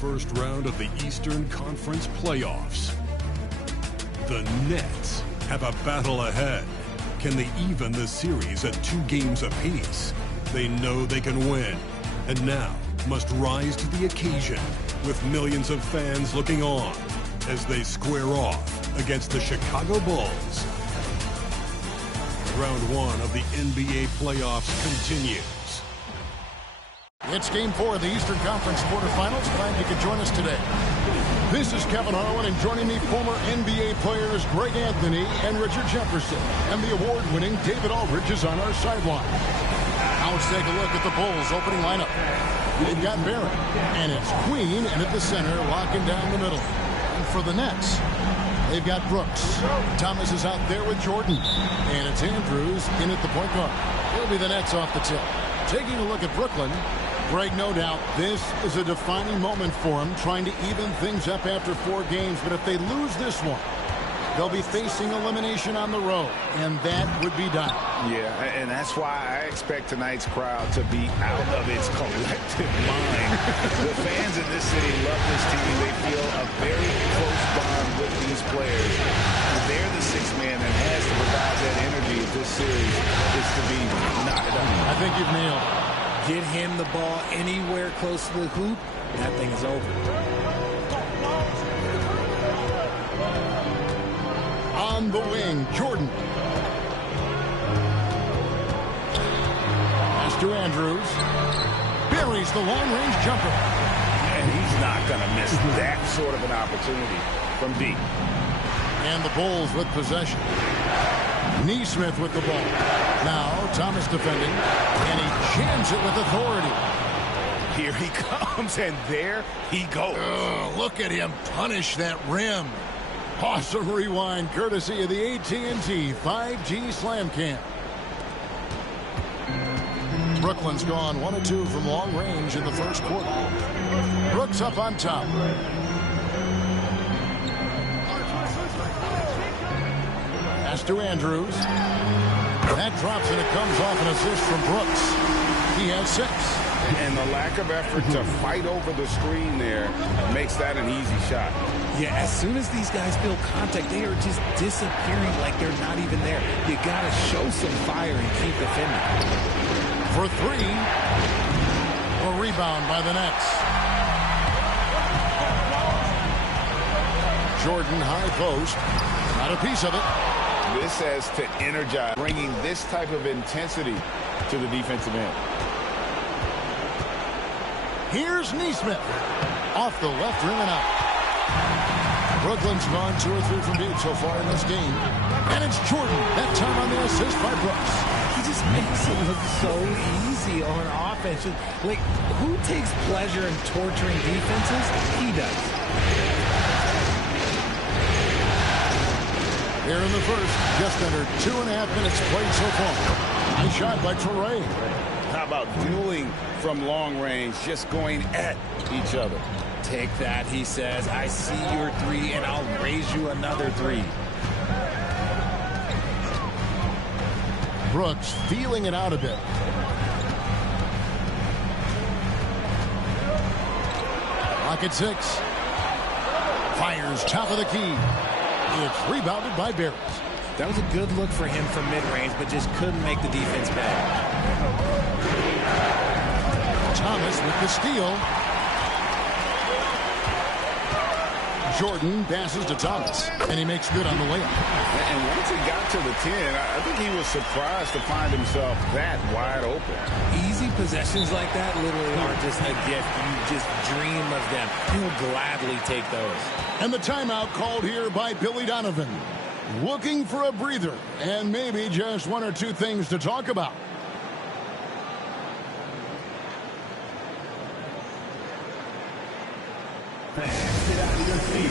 first round of the Eastern Conference playoffs. The Nets have a battle ahead. Can they even the series at 2 games apiece? They know they can win, and now must rise to the occasion with millions of fans looking on as they square off against the Chicago Bulls. Round 1 of the NBA playoffs continues. It's Game 4 of the Eastern Conference quarterfinals. Glad you could join us today. This is Kevin Harlan, and joining me, former NBA players Greg Anthony and Richard Jefferson. And the award-winning David Aldridge is on our sideline. Now let's take a look at the Bulls' opening lineup. They've got Barrett, and it's Queen, and at the center, locking down the middle. And for the Nets, they've got Brooks. Thomas is out there with Jordan, and it's Andrews in at the point guard. It'll be the Nets off the tip. Taking a look at Brooklyn, Greg, no doubt, this is a defining moment for them, trying to even things up after 4 games. But if they lose this one, they'll be facing elimination on the road, and that would be done. Yeah, and that's why I expect tonight's crowd to be out of its collective mind. The fans in this city love this team. They feel a very close bond with these players. They're the 6th man that has to provide that energy if this series is to be knocked out. I think you've nailed it. Get him the ball anywhere close to the hoop, that thing is over. On the wing, Jordan. Pass to Andrews. Buries the long-range jumper. And he's not going to miss that sort of an opportunity from deep. And the Bulls with possession. Neesmith with the ball. Now Thomas defending, and he jams it with authority. Here he comes, and there he goes. Look at him punish that rim. Awesome rewind, courtesy of the AT&T 5G Slam Cam. Brooklyn's gone 1 of 2 from long range in the first quarter. Brooks up on top. Pass to Andrews. That drops, and it comes off an assist from Brooks. He has 6. And the lack of effort to fight over the screen there makes that an easy shot. Yeah, as soon as these guys feel contact, they are just disappearing like they're not even there. You got to show some fire and keep defending. For 3. A rebound by the Nets. Jordan high post. Not a piece of it. This has to energize, bringing this type of intensity to the defensive end. Here's Neesmith. Off the left rim and out. Brooklyn's gone 2 or 3 from deep so far in this game. And it's Jordan. That time on the assist by Brooks. He just makes it look so easy on offense. Like, who takes pleasure in torturing defenses? He does. Here in the first, just under 2.5 minutes played so far. Nice shot by Torrey. How about dueling from long range, just going at each other? Take that, he says. I see your 3, and I'll raise you another 3. Brooks feeling it out a bit. Clock at 6. Fires top of the key. It's rebounded by Barrett. That was a good look for him from mid-range, but just couldn't make the defense pay. Thomas with the steal. Jordan passes to Thomas, and he makes good on the layup. And once he got to the 10, I think he was surprised to find himself that wide open. Easy possessions like that literally are just a gift. You just dream of them. He'll gladly take those. And the timeout called here by Billy Donovan. Looking for a breather, and maybe just 1 or 2 things to talk about. Get out of your seat.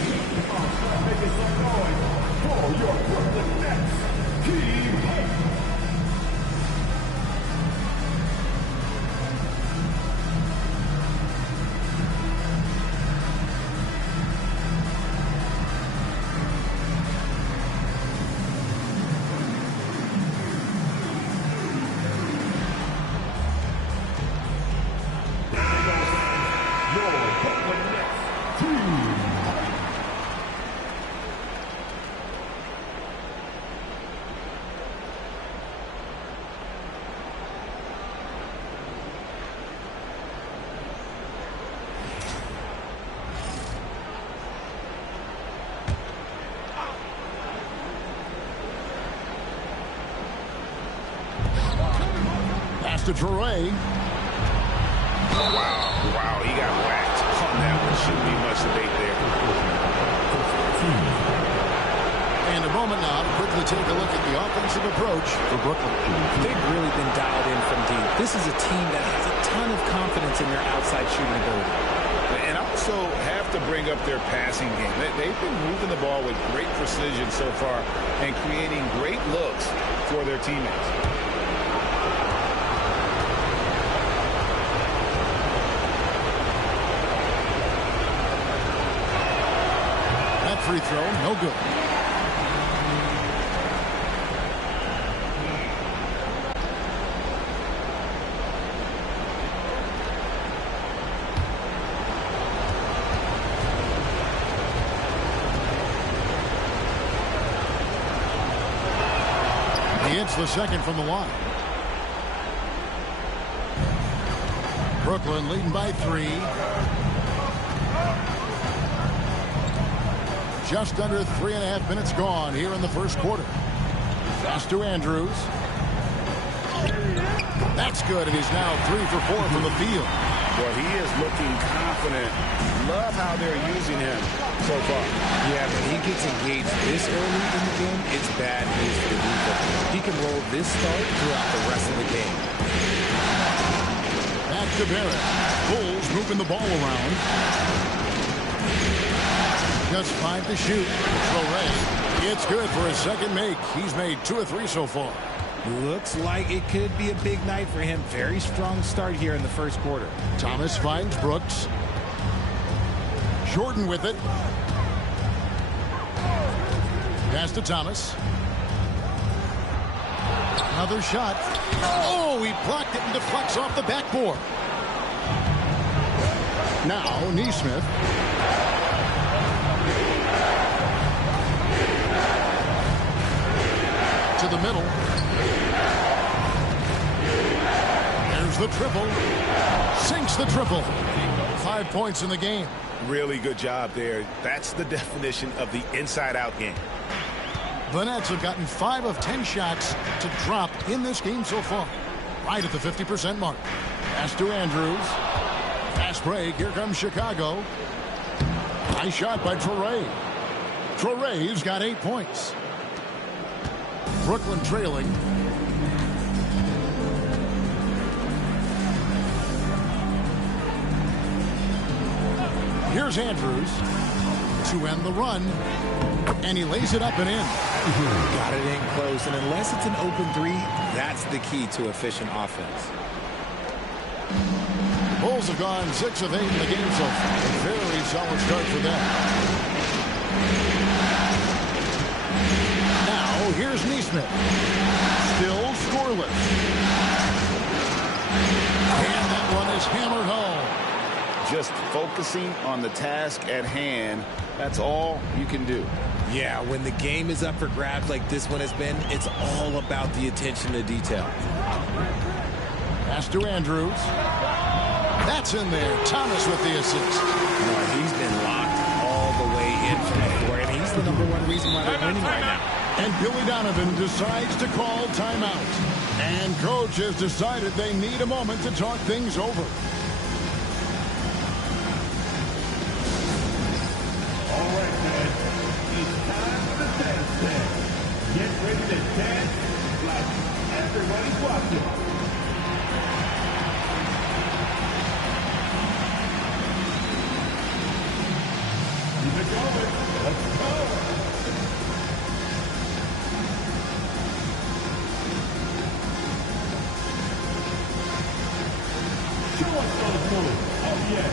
Making some noise for your Brooklyn Nets. Team Pass to Torrey. Wow, he got whacked on that one. Shouldn't be much debate there. And a moment now to quickly take a look at the offensive approach for Brooklyn. They've really been dialed in from deep. This is a team that has a ton of confidence in their outside shooting ability. And also have to bring up their passing game. They've been moving the ball with great precision so far and creating great looks for their teammates. That free throw, no good. He hits the second from the line. Brooklyn leading by 3. Just under 3.5 minutes gone here in the first quarter. Pass to Andrews. That's good, and he's now 3 for 4 from the field. Well, he is looking confident. Love how they're using him so far. Yeah, when he gets engaged this early in the game, it's bad news for the defense. He can roll this start throughout the rest of the game. Back to Barrett. Bulls moving the ball around. Just 5 to shoot. Torrey. It's good for his second make. He's made 2 of 3 so far. Looks like it could be a big night for him. Very strong start here in the first quarter. Thomas finds Brooks. Jordan with it. Pass to Thomas. Another shot. Oh, he blocked it and deflects off the backboard. Now, Neesmith. To the middle. There's the triple. Sinks the triple. 5 points in the game. Really good job there. That's the definition of the inside-out game. The Nets have gotten 5 of 10 shots to drop in this game so far. Right at the 50% mark. Pass to Andrews. Fast break. Here comes Chicago. Nice shot by Torrey. Torrey's got 8 points. Brooklyn trailing. Here's Andrews to end the run. And he lays it up and in. Got it in close, and unless it's an open 3, that's the key to efficient offense. Bulls have gone 6 of 8 in the game so far. A very solid start for them. Now, here's Neesmith. Still scoreless. And that one is hammered home. Just focusing on the task at hand. That's all you can do. Yeah, when the game is up for grabs like this one has been, it's all about the attention to detail. Pass to Andrews. That's in there. Thomas with the assist. He's been locked all the way in from the floor, and he's the #1 reason why they're winning right now. And Billy Donovan decides to call timeout. And coach has decided they need a moment to talk things over. All right, man. It's time for the dance dance. Get ready to dance like everybody's watching. Keep it going. Let's go. Show us those moves. Oh, yeah.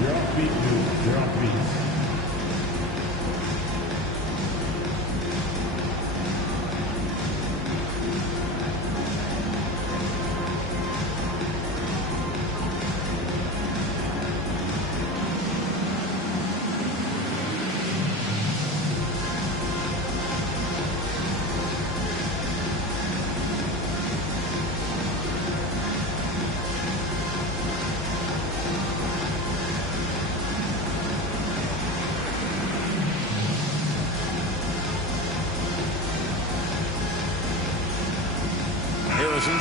You're off beat, dude. You're off beat.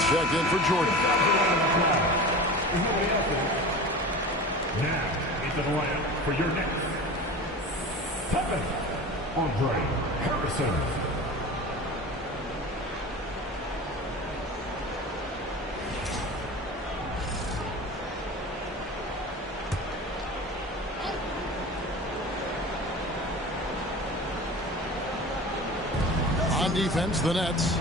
checked in for Jordan. Now, into the lineup for your next 7, Andre Harrison. On defense, the Nets.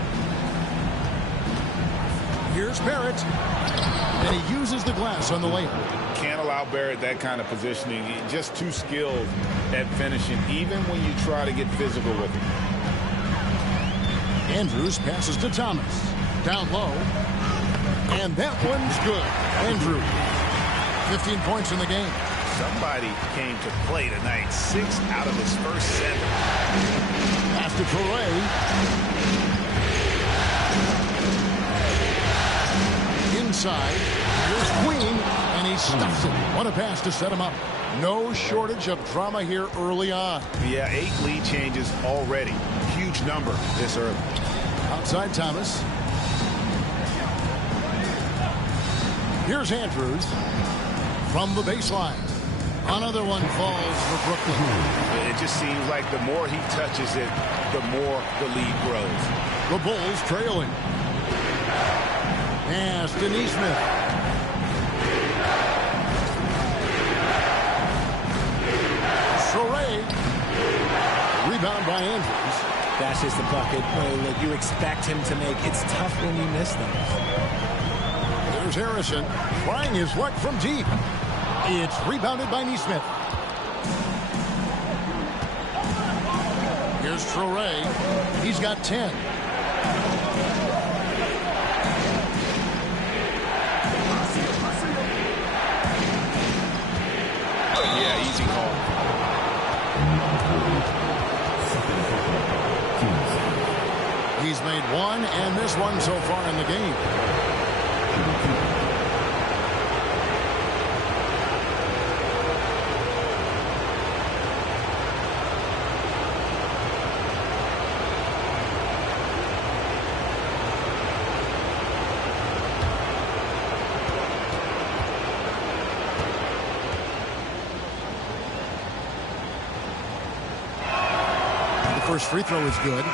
Here's Barrett. And he uses the glass on the layup. Can't allow Barrett that kind of positioning. He's just too skilled at finishing, even when you try to get physical with him. Andrews passes to Thomas. Down low. And that one's good. Andrews. 15 points in the game. Somebody came to play tonight. 6 out of his first 7. Pass to Torrey. Inside. Here's Queen, and he stuffs it. What a pass to set him up. No shortage of drama here early on. Yeah, 8 lead changes already. Huge number this early. Outside Thomas. Here's Andrews from the baseline. Another one falls for Brooklyn. It just seems like the more he touches it, the more the lead grows. The Bulls trailing. Pass to Neesmith. Sorey. Rebound by Andrews. That's just the bucket that you expect him to make. It's tough when you miss them. There's Harrison trying his luck from deep. It's rebounded by Neesmith. Here's Torrey. He's got 10. Yeah, easy call. He's made one and missed one so far in the game. The first free throw is good.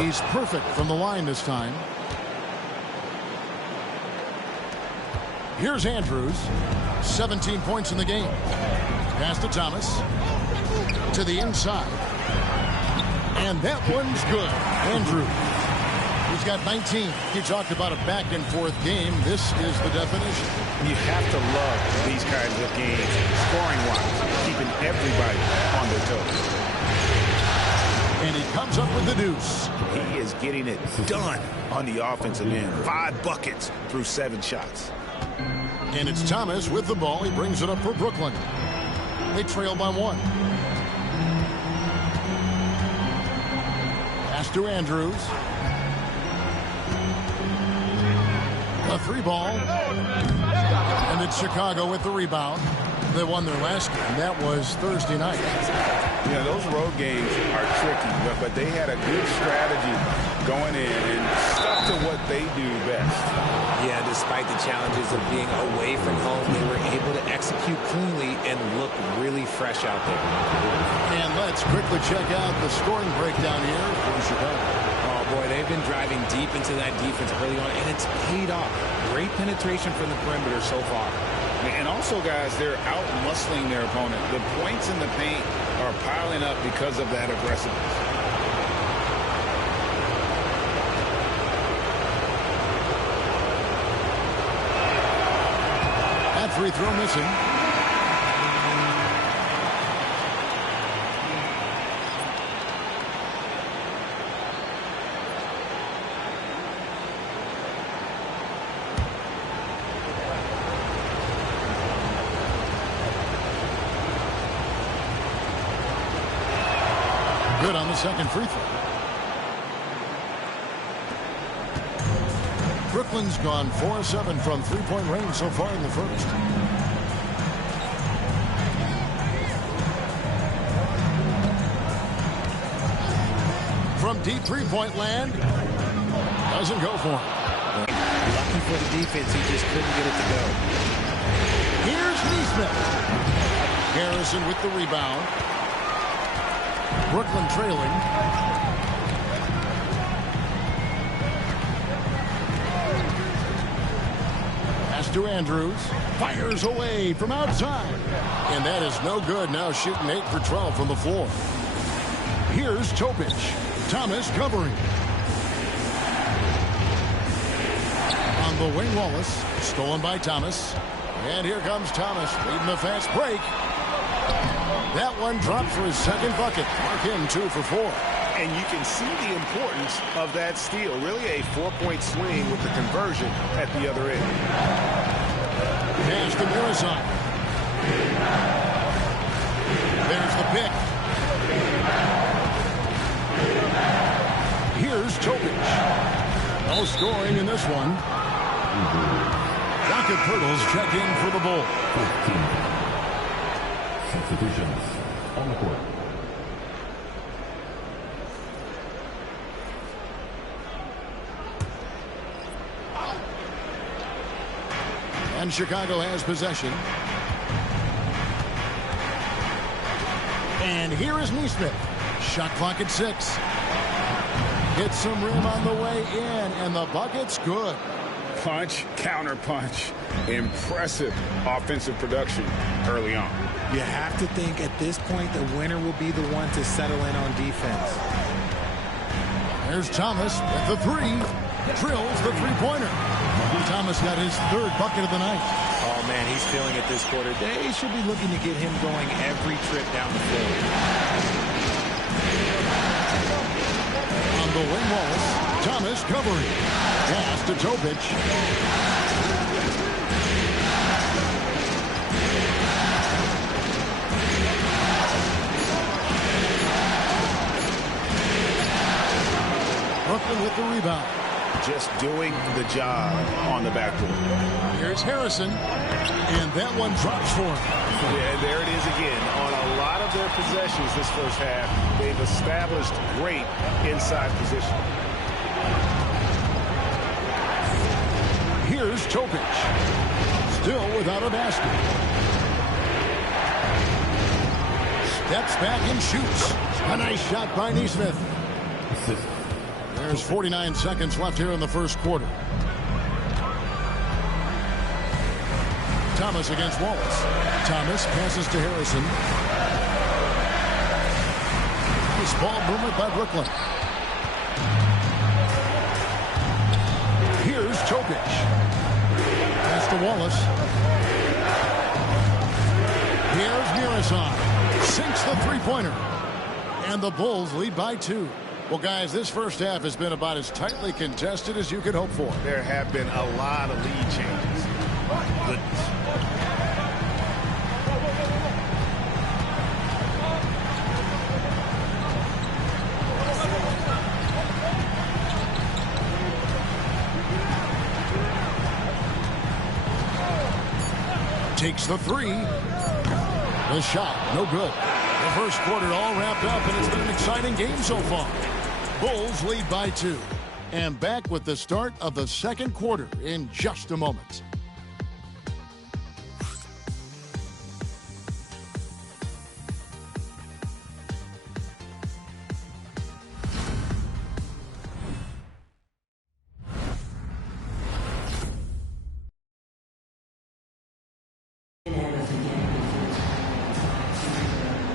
He's perfect from the line this time. Here's Andrews. 17 points in the game. Pass to Thomas. To the inside. And that one's good. Andrews. He's got 19. You talked about a back-and-forth game. This is the definition. You have to love these kinds of games, scoring-wise, keeping everybody on their toes. And he comes up with the deuce. He is getting it done on the offensive end. 5 buckets through 7 shots. And it's Thomas with the ball. He brings it up for Brooklyn. They trail by 1. Pass to Andrews. A 3-ball. And it's Chicago with the rebound. They won their last game. That was Thursday night. Yeah, those road games are tricky, but they had a good strategy going in and stuck to what they do best. Yeah, despite the challenges of being away from home, they were able to execute cleanly and look really fresh out there. And let's quickly check out the scoring breakdown here for Chicago. Oh, boy, they've been driving deep into that defense early on, and it's paid off. Great penetration from the perimeter so far. And also, guys, they're out-muscling their opponent. The points in the paint are piling up because of that aggressiveness. That free throw missing. good on the second free throw. Brooklyn's gone 4-7 from three-point range so far in the first. From deep three-point land, doesn't go for him. Lucky for the defense, he just couldn't get it to go. Here's Neesmith. Harrison with the rebound. Brooklyn trailing. Pass to Andrews. Fires away from outside. And that is no good. Now shooting 8 for 12 from the floor. Here's Topic. Thomas covering. On the wing, Wallace. Stolen by Thomas. And here comes Thomas leading the fast break. That one drops for his second bucket. Mark him 2 for 4. And you can see the importance of that steal. Really a 4-point swing with the conversion at the other end. Pass to Murazov. There's the pick. Here's Topic. No scoring in this one. Rocket Turtles check in for the Bulls. 15. Substitutions on the court. And Chicago has possession. And here is Neesmith. Shot clock at 6. Hits some rim on the way in, and the bucket's good. Punch, counter punch. Impressive offensive production early on. You have to think at this point the winner will be the one to settle in on defense. There's Thomas with the 3. Drills the three-pointer. Thomas got his 3rd bucket of the night. Oh, man, he's feeling it this quarter. They should be looking to get him going every trip down the floor. On the wing, Wallace. Thomas covering. Pass to Topic. Brooklyn with the rebound. Just doing the job on the backboard. Here's Harrison. And that one drops for him. Yeah, there it is again. On a lot of their possessions this first half, they've established great inside position. Here's Topic. Still without a basket. Steps back and shoots. A nice shot by Neesmith. There's 49 seconds left here in the first quarter. Thomas against Wallace. Thomas passes to Harrison. This ball movement by Brooklyn. Here's Topic. Pass to Wallace. Here's Murazov. Sinks the three-pointer. And the Bulls lead by 2. Well, guys, this first half has been about as tightly contested as you could hope for. There have been a lot of lead changes. Goodness. Takes the 3. The shot, no good. The first quarter all wrapped up, and it's been an exciting game so far. Bulls lead by 2. And back with the start of the second quarter in just a moment.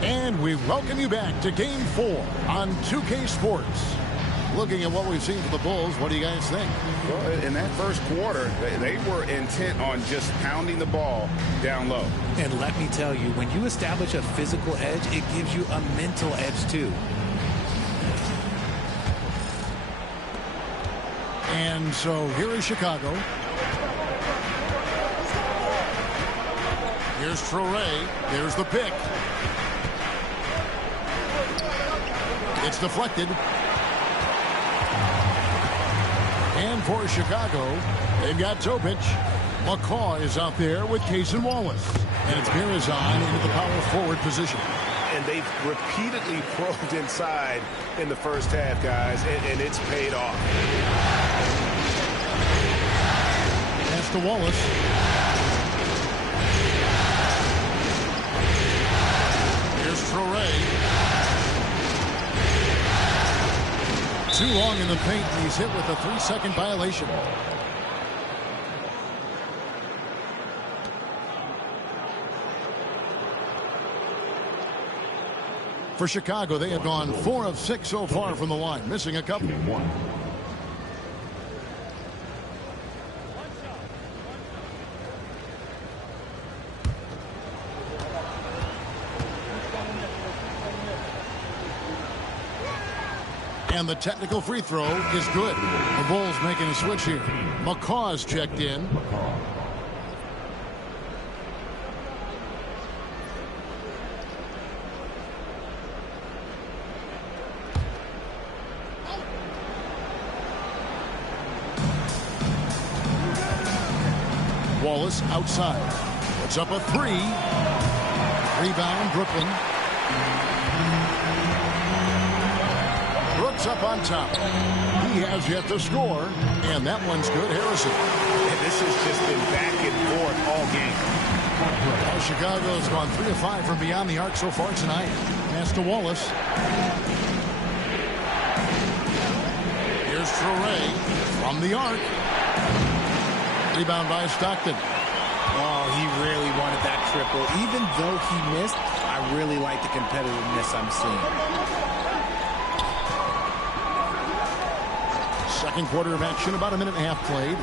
And we welcome you back to Game 4 on 2K Sports. Looking at what we've seen for the Bulls, what do you guys think? Well, in that first quarter, they were intent on just pounding the ball down low. And let me tell you, when you establish a physical edge, it gives you a mental edge too. And so here is Chicago. Here's Traore. There's the pick. It's deflected. And for Chicago, they've got Topic. McCaw is out there with Case and Wallace. And it's Mirazon into the power forward position. And they've repeatedly probed inside in the first half, guys, and it's paid off. Pass to Wallace. Here's Traore. Too long in the paint, and he's hit with a 3-second violation. For Chicago, they have gone 4 of 6 so far from the line, missing a couple. And the technical free throw is good. The Bulls making a switch here. McCaw's checked in. Wallace outside. Puts up a 3. Rebound, Brooklyn. Brooks up on top. He has yet to score, and that one's good. Harrison. And this has just been back and forth all game. Well, Chicago's gone 3 of 5 from beyond the arc so far tonight. Pass to Wallace. Here's Traore from the arc. Rebound by Stockton. Oh, he really wanted that triple. Even though he missed, I really like the competitiveness I'm seeing. Second quarter of action, about a minute and a half played.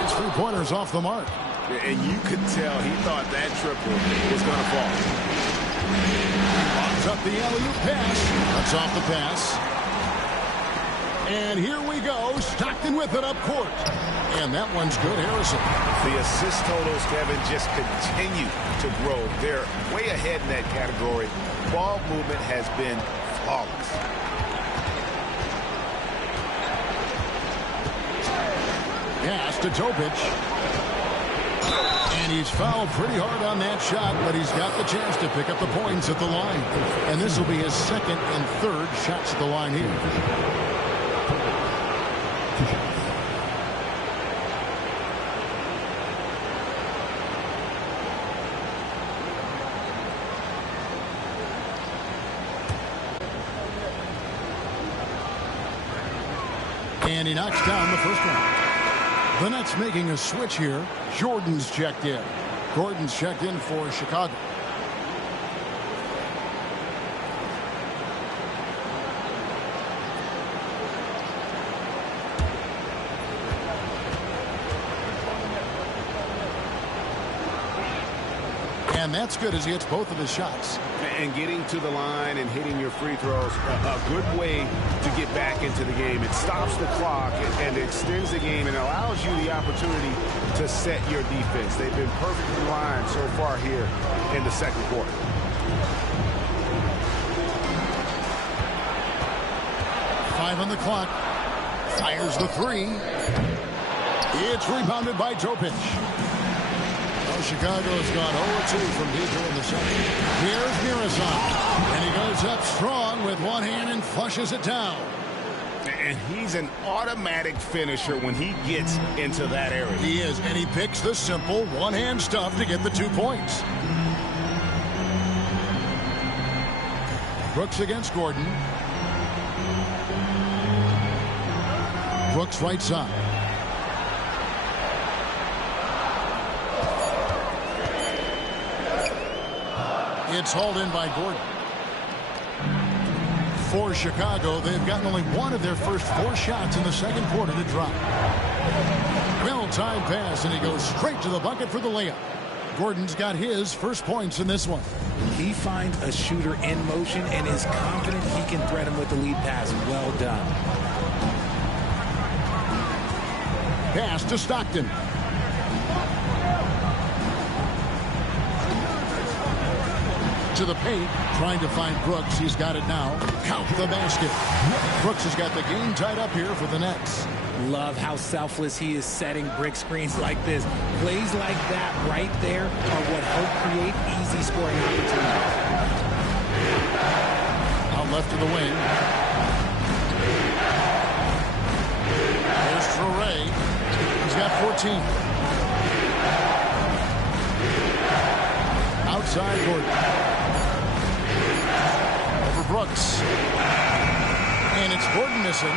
His 3-pointers off the mark. And you could tell he thought that triple was going to fall. Locks up the alley-oop pass. Cuts off the pass. And here we go. Stockton with it up court. And that one's good, Harrison. The assist totals, Kevin, just continue to grow. They're way ahead in that category. Ball movement has been flawless. Pass to Topic. And he's fouled pretty hard on that shot, but he's got the chance to pick up the points at the line. And this will be his second and third shots at the line here. And he knocks down the first one. The Nets making a switch here. Jordan's checked in. Gordon's checked in for Chicago. And that's good as he hits both of his shots. And getting to the line and hitting your free throws, a good way to get back into the game. It stops the clock and extends the game and allows you the opportunity to set your defense. They've been perfectly lined so far here in the second quarter. Five on the clock. Fires the 3. It's rebounded by Topic. Chicago's gone 0-2 from deep here in the second. Here's Mirazon. And he goes up strong with one hand and flushes it down. And he's an automatic finisher when he gets into that area. He is, and he picks the simple one-hand stuff to get the 2 points. Brooks against Gordon. Brooks right side. It's hauled in by Gordon. For Chicago, they've gotten only one of their first 4 shots in the second quarter to drop. Well-timed pass, and he goes straight to the bucket for the layup. Gordon's got his first points in this one. He finds a shooter in motion and is confident he can thread him with the lead pass. Well done. Pass to Stockton. into the paint, trying to find Brooks. He's got it now. Count the basket. Brooks has got the game tied up here for the Nets. Love how selfless he is setting brick screens like this. Plays like that right there are what help create easy scoring opportunities. Out left of the wing. Here's Traore. He's got 14. Outside Gordon. Over Brooks. And it's Gordon missing.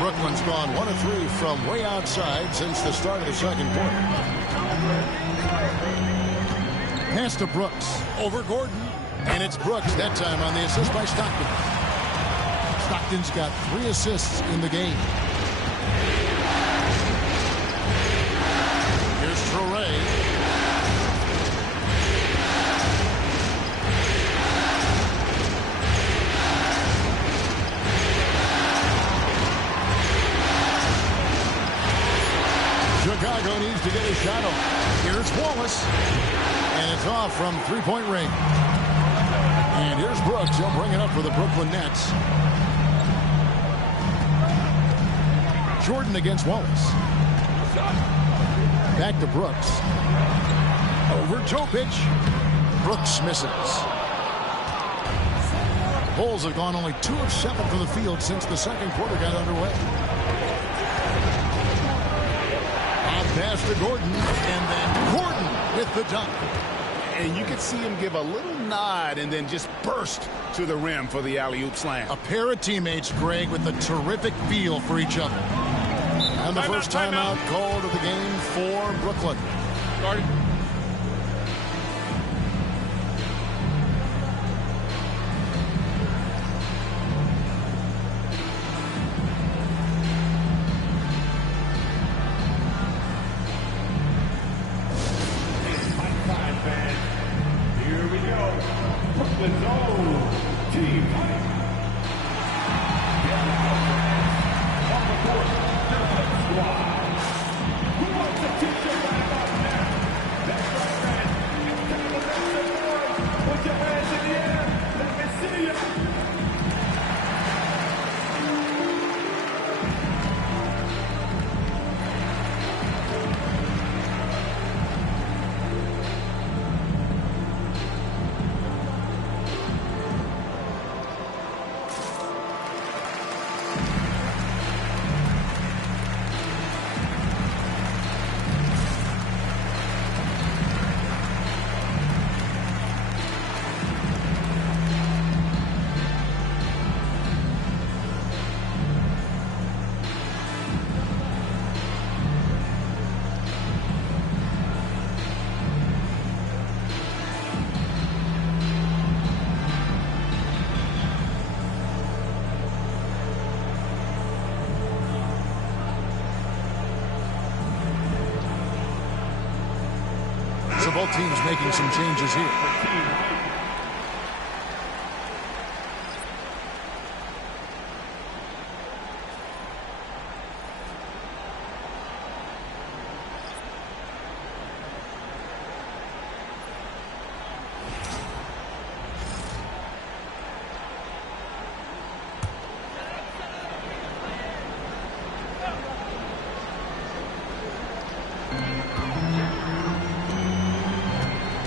Brooklyn's gone 1 of 3 from way outside since the start of the second quarter. Pass to Brooks. Over Gordon. And it's Brooks that time on the assist by Stockton. Stockton's got 3 assists in the game. Here's Traore. Chicago needs to get a shot off. Here's Wallace. And it's off from three-point range. And here's Brooks. He'll bring it up for the Brooklyn Nets. Jordan against Wallace. Back to Brooks. Over Jokic. Brooks misses. Bulls have gone only 2 of 7 from the field since the second quarter got underway. Pass to Gordon, and then Gordon with the dunk. And you could see him give a little nod and then just burst to the rim for the alley-oop slam. A pair of teammates, Greg, with a terrific feel for each other. And the first timeout called of the game for Brooklyn. Started. So both teams making some changes here.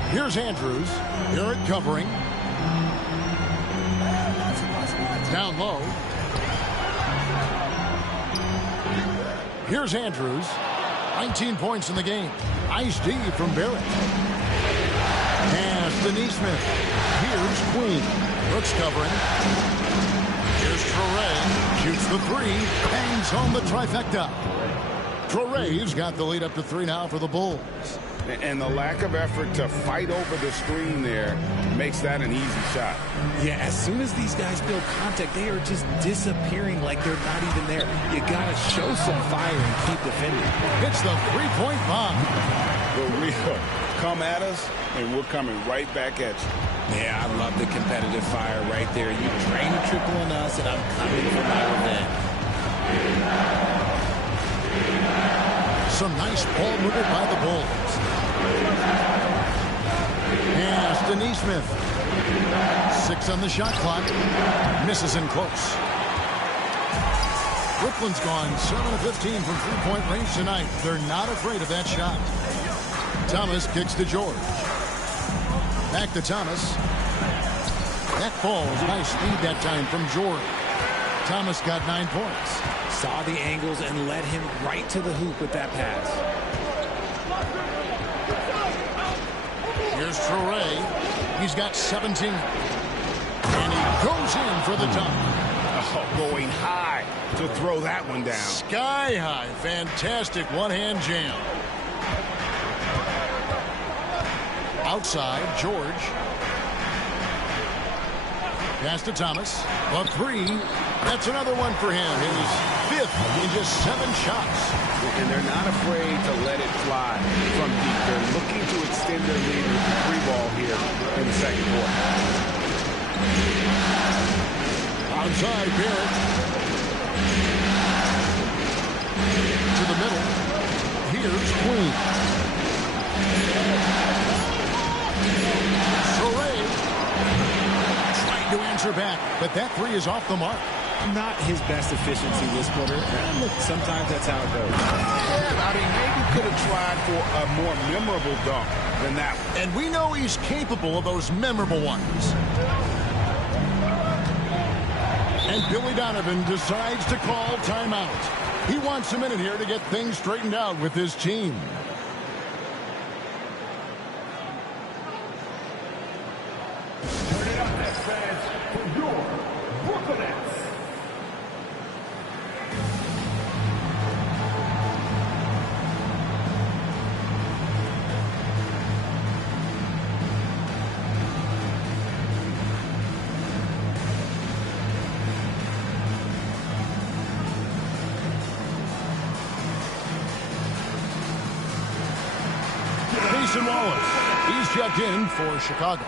Here's Andrews. Garrett covering. Down low. Here's Andrews. 19 points in the game. Ice D from Barrett. Pass to Neesmith. Here's Queen. Brooks covering. Here's Traore. Shoots the 3. Bangs home the trifecta. Traore's got the lead up to 3 now for the Bulls. And the lack of effort to fight over the screen there makes that an easy shot. Yeah, as soon as these guys build contact, they are just disappearing like they're not even there. You got to show some fire and keep defending. It's the three-point bomb. For real. Come at us, and we're coming right back at you. Yeah, I love the competitive fire right there. You drain a triple on us, and I'm coming for my revenge. Some nice ball movement by the Bulls. Pass to Neesmith. 6 on the shot clock. Misses in close. Brooklyn's gone 7 of 15 from three-point range tonight. They're not afraid of that shot. Thomas kicks to George. Back to Thomas. That falls. Nice lead that time from George. Thomas got 9 points. Saw the angles and led him right to the hoop with that pass. Here's Traore. He's got 17. And he goes in for the dunk. Oh, going high to throw that one down. Sky high. Fantastic one-hand jam. Outside, George. Pass to Thomas. A 3. That's another one for him. His 5th in just 7 shots. And they're not afraid to let it fly from deep. They're looking to extend their lead with the 3-ball here in the second quarter. Outside, Barrett. To the middle. Here's Queen. Traore trying to answer back, but that 3 is off the mark. Not his best efficiency this quarter. Look, sometimes that's how it goes. Yeah, I mean, maybe could have tried for a more memorable dunk than that one. And we know he's capable of those memorable ones. And Billy Donovan decides to call timeout. He wants a minute here to get things straightened out with his team. Turn it up, Nets fans, for your Brooklyn Nets. Mason Wallace. He's checked in for Chicago.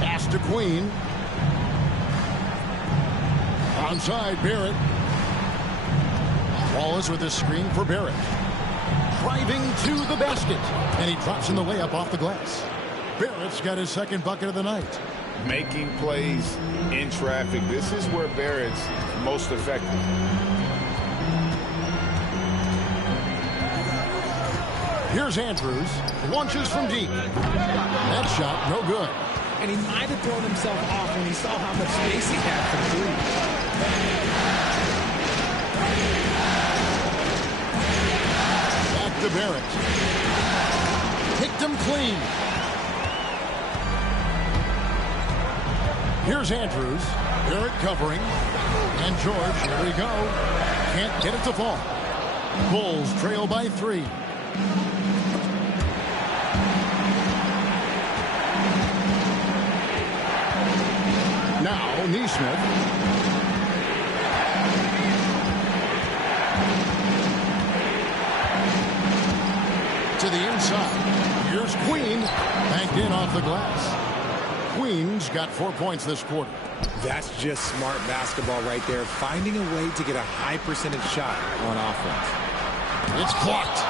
Pass to Queen. Onside, Barrett. Wallace with a screen for Barrett. Driving to the basket. And he drops in the layup off the glass. Barrett's got his 2nd bucket of the night. Making plays in traffic. This is where Barrett's most effective. Here's Andrews. Launches from deep. That shot, no good. And he might have thrown himself off when he saw how much space he had for 3. Back to Barrett. Picked him clean. Here's Andrews. Barrett covering. And George, here we go. Can't get it to fall. Bulls trail by 3. Now, Neesmith. To the inside. Here's Queen. Banked in off the glass. Queen's got 4 points this quarter. That's just smart basketball right there. Finding a way to get a high percentage shot on offense. It's clocked.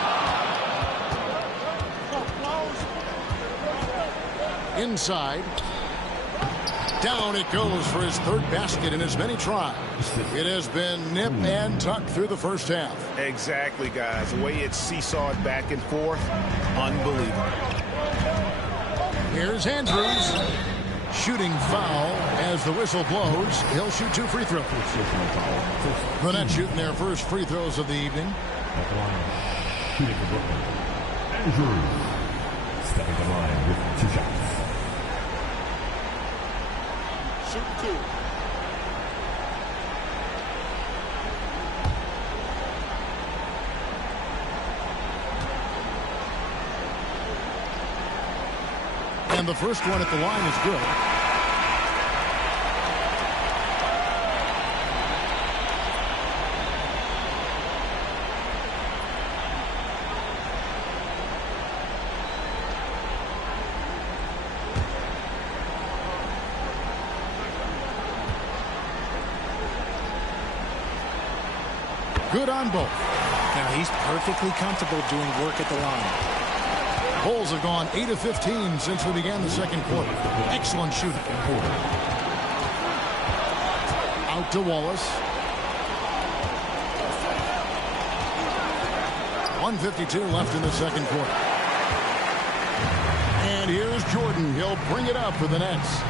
Inside. Down it goes for his 3rd basket in as many tries. It has been nip and tuck through the first half. Exactly, guys. The way it's seesawed back and forth, unbelievable. Here's Andrews. Shooting foul as the whistle blows. He'll shoot 2 free throws. The Nets shooting their first free throws of the evening. Shooting for Brooklyn. Andrews stepping the line with 2 shots. Shoot 2. And the first one at the line is good. Good on both. Now he's perfectly comfortable doing work at the line. Bulls have gone 8 of 15 since we began the second quarter. Excellent shooting. Out to Wallace. 1:52 left in the second quarter. And here's Jordan. He'll bring it up for the Nets.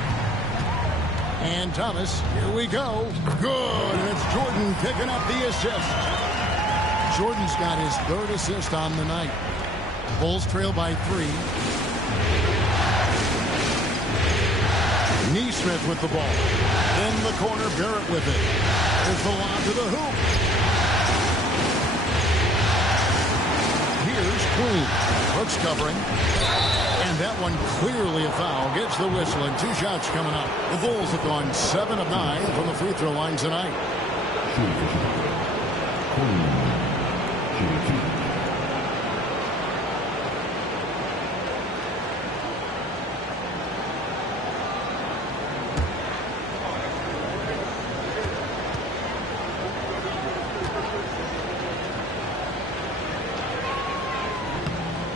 And Thomas, here we go. Good. And it's Jordan picking up the assist. Jordan's got his third assist on the night. Bulls trail by 3. Neesmith with the ball. In the corner, Barrett with it. There's the lob to the hoop. Here's Queen. Brooks covering. And that one clearly a foul. Gets the whistle and 2 shots coming up. The Bulls have gone 7 of 9 from the free throw line tonight.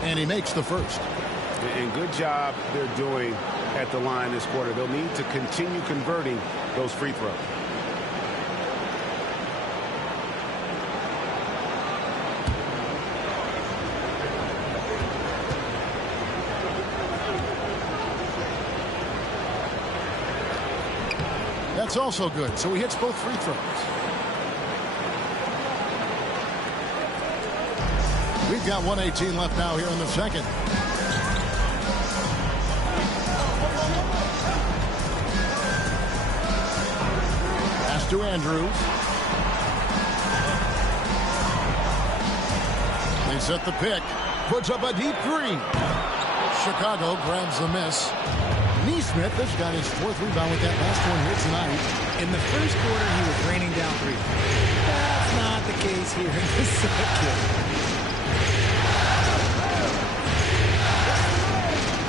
And he makes the first. And good job they're doing at the line this quarter. They'll need to continue converting those free throws. That's also good. So he hits both free throws. We've got 1:18 left now here in the second. Pass to Andrews. They set the pick. Puts up a deep 3. Chicago grabs the miss. Neesmith has got his 4th rebound with that last one here tonight. In the first quarter, he was raining down 3. That's not the case here in the second.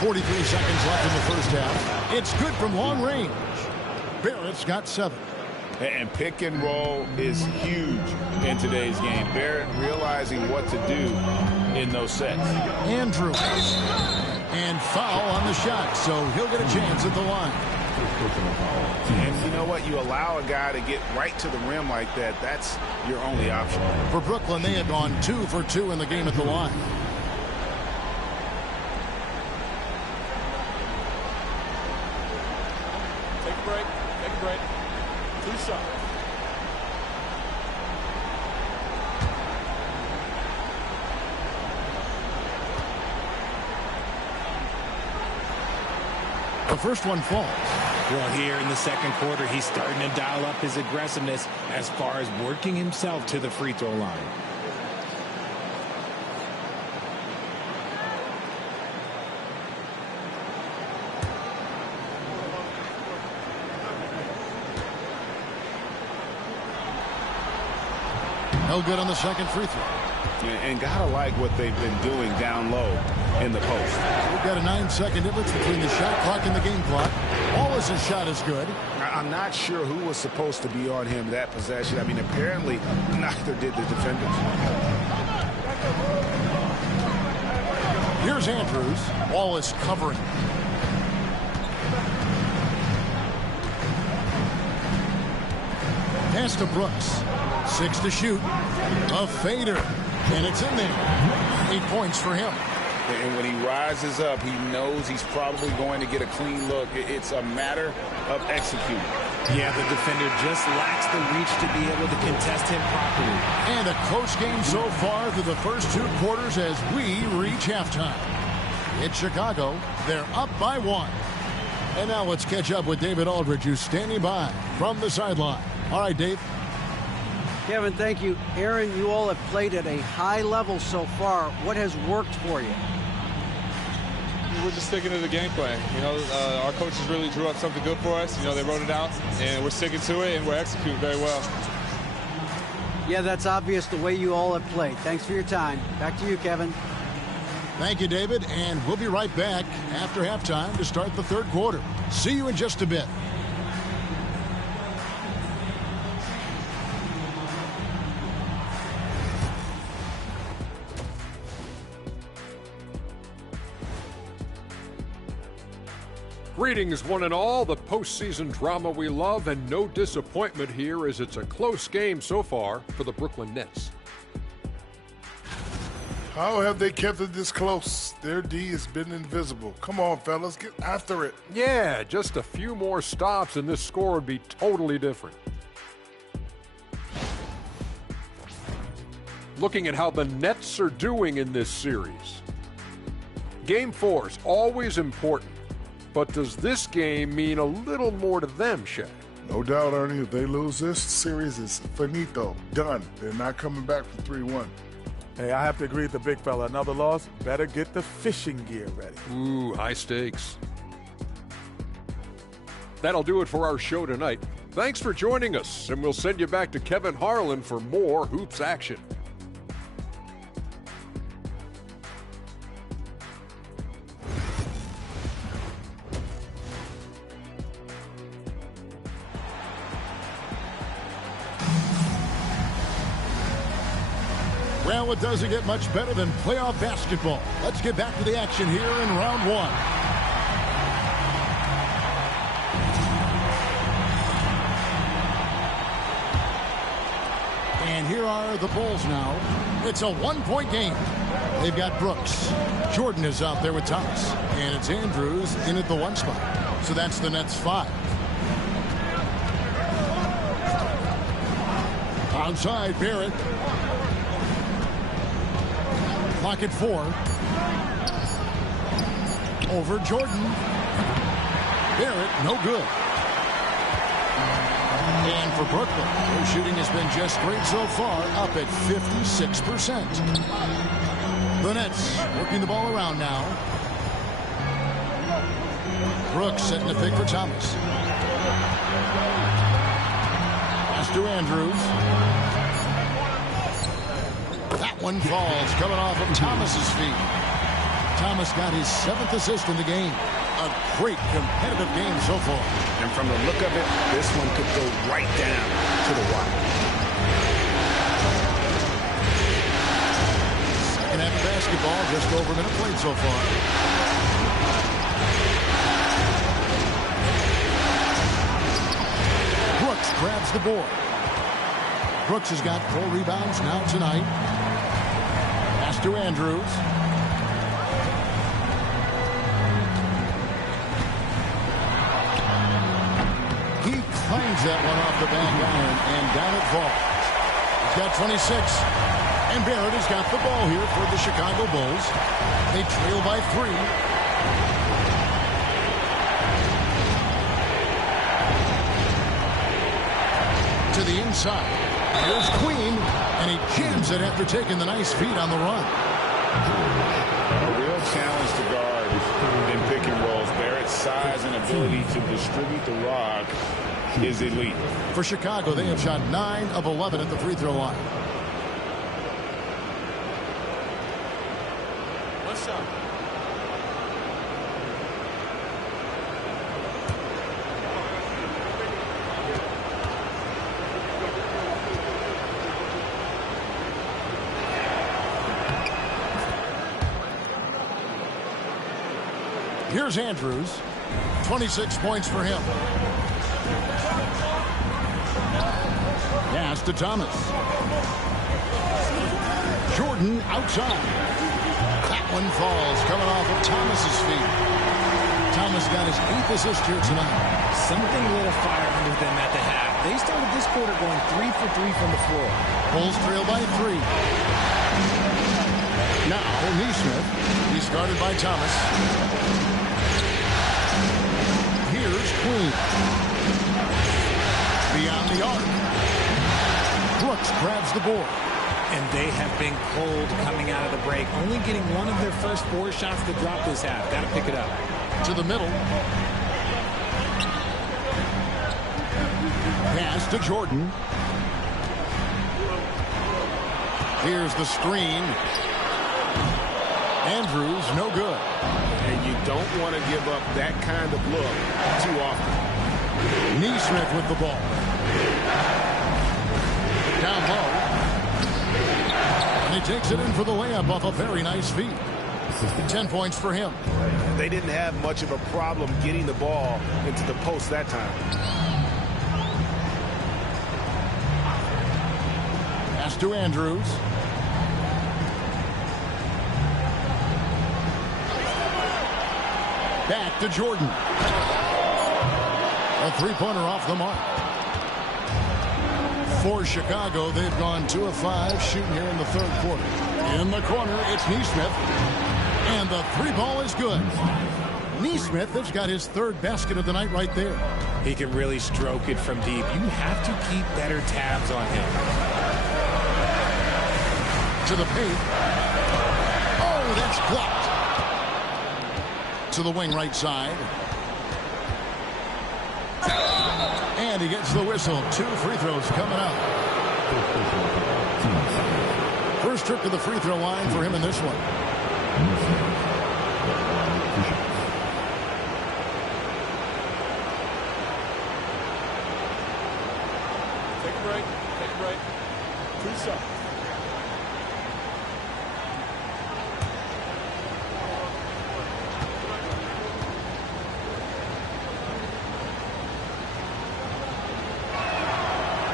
43 seconds left in the first half. It's good from long range. Barrett's got 7. And pick and roll is huge in today's game. Barrett realizing what to do in those sets. Andrews. And foul on the shot, so he'll get a chance at the line. And you know what? You allow a guy to get right to the rim like that. That's your only option. For Brooklyn, they had gone 2 for 2 in the game at the line. Take a break. Take a break. 2 shots. The first one falls. Well, here in the second quarter, he's starting to dial up his aggressiveness as far as working himself to the free throw line. No good on the second free throw. And gotta like what they've been doing down low in the post. We've got a 9-second difference between the shot clock and the game clock. Wallace's shot is good. I'm not sure who was supposed to be on him that possession. I mean, apparently neither did the defenders. Here's Andrews. Wallace covering. Pass to Brooks. 6 to shoot. A fader. And it's in there. 8 points for him. And when he rises up, he knows he's probably going to get a clean look. It's a matter of executing. Yeah, the defender just lacks the reach to be able to contest him properly. And a close game so far through the first 2 quarters as we reach halftime. It's Chicago. They're up by 1. And now let's catch up with David Aldridge, who's standing by from the sideline. All right, Dave. Kevin, thank you. Aaron, you all have played at a high level so far. What has worked for you? We're just sticking to the game plan. You know, our coaches really drew up something good for us. You know, they wrote it out, and we're sticking to it, and we're executing very well. Yeah, that's obvious the way you all have played. Thanks for your time. Back to you, Kevin. Thank you, David, and we'll be right back after halftime to start the third quarter. See you in just a bit. Greetings, one and all. The postseason drama we love, and no disappointment here as it's a close game so far for the Brooklyn Nets. How have they kept it this close? Their D has been invisible. Come on, fellas, get after it. Yeah, just a few more stops and this score would be totally different. Looking at how the Nets are doing in this series. Game 4 is always important, but does this game mean a little more to them, Shaq? No doubt, Ernie. If they lose this series, it's finito. Done. They're not coming back from 3-1. Hey, I have to agree with the big fella. Another loss, better get the fishing gear ready. Ooh, high stakes. That'll do it for our show tonight. Thanks for joining us, and we'll send you back to Kevin Harlan for more hoops action. Well, it doesn't get much better than playoff basketball. Let's get back to the action here in round 1. And here are the Bulls now. It's a one-point game. They've got Brooks. Jordan is out there with Thomas. And it's Andrews in at the 1 spot. So that's the Nets 5. Outside, Barrett. Clock at 4. Over Jordan. Barrett, no good. And for Brooklyn, their shooting has been just great so far, up at 56%. The Nets working the ball around now. Brooks setting the pick for Thomas. Pass to Andrews. That one falls, coming off of Thomas's feet. Thomas got his 7th assist in the game. A great competitive game so far. And from the look of it, this one could go right down to the wire. Second half of basketball, just over a minute played so far. Brooks grabs the board. Brooks has got 4 rebounds now tonight. Pass to Andrews. He claims that one off the back iron, and down it falls. He's got 26. And Barrett has got the ball here for the Chicago Bulls. They trail by 3. To the inside. Here's Queen, and he jams it after taking the nice feed on the run. A real challenge to guard in pick and rolls. Barrett's size and ability to distribute the rock is elite. For Chicago, they have shot 9 of 11 at the free throw line. What's up? Here's Andrews. 26 points for him. Pass to Thomas. Jordan outside. That one falls, coming off of Thomas's feet. Thomas got his 8th assist here tonight. Something lit a fire under them at the half. They started this quarter going 3 for 3 from the floor. Bulls trail by 3. Now, Neesmith. He's guarded by Thomas. Here's Queen. Beyond the arc. Brooks grabs the board. And they have been cold coming out of the break. Only getting one of their first 4 shots to drop this half. Got to pick it up. To the middle. Pass to Jordan. Here's the screen. Andrews, no good. And you don't want to give up that kind of look too often. Neesmith with the ball. Down low. And he takes it in for the layup off a very nice feed. 10 points for him. They didn't have much of a problem getting the ball into the post that time. Pass to Andrews. Back to Jordan. A three-pointer off the mark. For Chicago, they've gone 2 of 5 shooting here in the third quarter. In the corner, it's Nesmith. And the three ball is good. Nesmith has got his third basket of the night right there. He can really stroke it from deep. You have to keep better tabs on him. To the paint. Oh, that's blocked. To the wing right side. And he gets the whistle. 2 free throws coming up. First trip to the free throw line for him in this one. Take a break. Take a break. 2 seconds.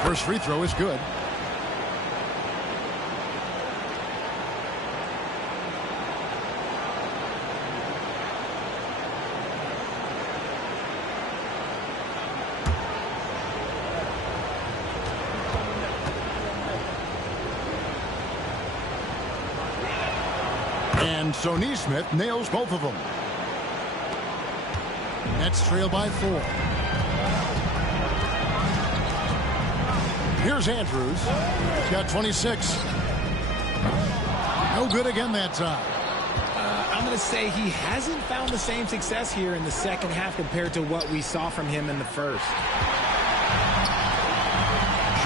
First free throw is good. And so Nesmith nails both of them. Nets trail by 4. Here's Andrews. He's got 26. No good again that time. I'm going to say he hasn't found the same success here in the second half compared to what we saw from him in the first.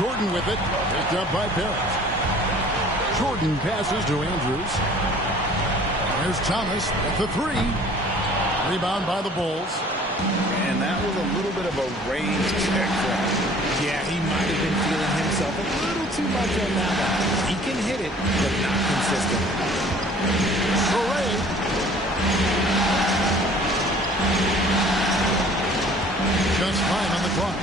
Jordan with it. Picked up by Barrett. Jordan passes to Andrews. There's Thomas at the 3. Rebound by the Bulls. And that was a little bit of a range check for him. Yeah, he might have been feeling himself a little too much on that one. He can hit it, but not consistent. Sorey. Just 5 on the clock.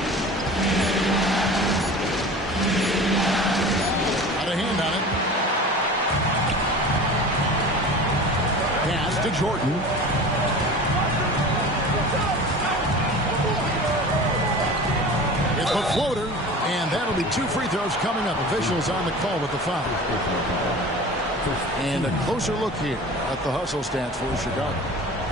Got a hand on it. Pass to Jordan. It's a floater, and that'll be 2 free throws coming up. Officials on the call with the foul. And a closer look here at the hustle stats for Chicago.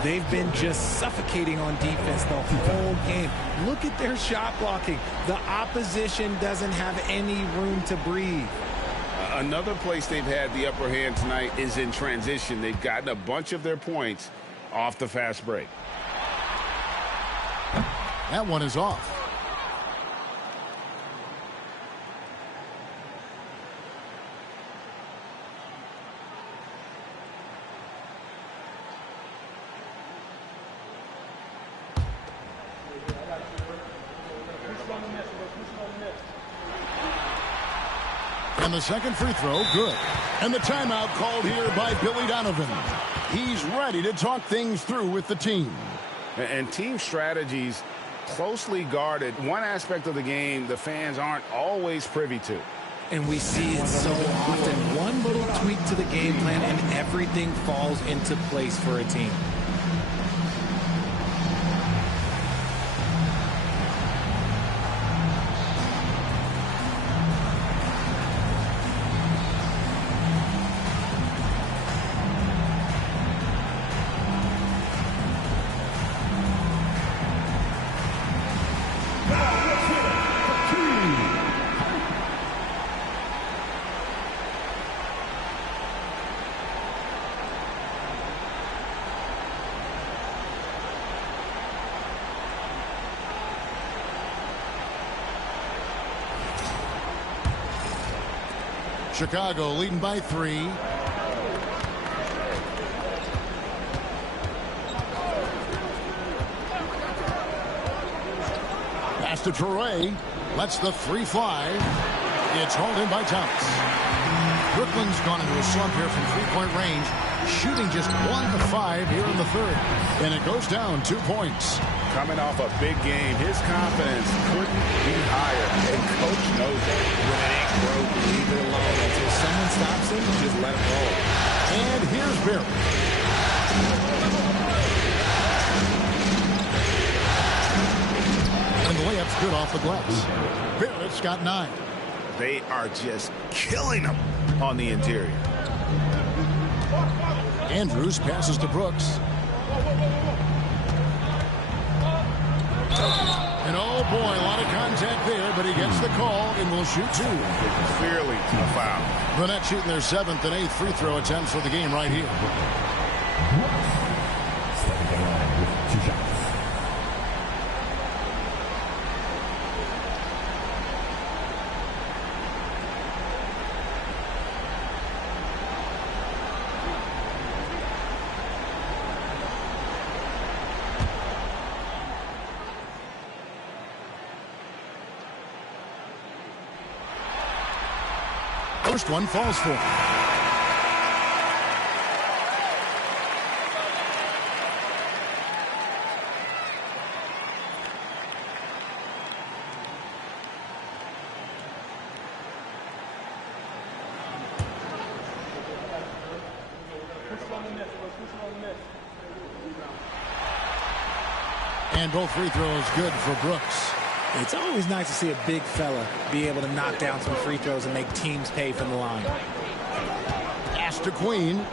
They've been just suffocating on defense the whole game. Look at their shot blocking. The opposition doesn't have any room to breathe. Another place they've had the upper hand tonight is in transition. They've gotten a bunch of their points off the fast break. That one is off. And the second free throw, good. And the timeout called here by Billy Donovan. He's ready to talk things through with the team. And team strategies closely guarded. One aspect of the game the fans aren't always privy to. And we see it so often. One little tweak to the game plan and everything falls into place for a team. Chicago leading by 3. Pass to Torrey. Lets the 3 fly. It's hauled in by Thomas. Quickly Brooklyn's gone into a slump here from three-point range, shooting just 1 of 5 here in the third. And it goes down 2 points. Coming off a big game, his confidence couldn't be higher. And coach knows that. When it ain't broke, leave it alone. Until someone stops him, just let him roll. And here's Barry. And the layup's good off the glass. Barrett's got 9. They are just killing him on the interior. Andrews passes to Brooks. And oh boy, a lot of contact there, but he gets the call and will shoot 2. Clearly a foul. The Nets shooting their 7th and 8th free throw attempts for the game right here. First one falls for him. And both free throws good for Brooks. It's always nice to see a big fella be able to knock down some free throws and make teams pay from the line. Pass to Queen.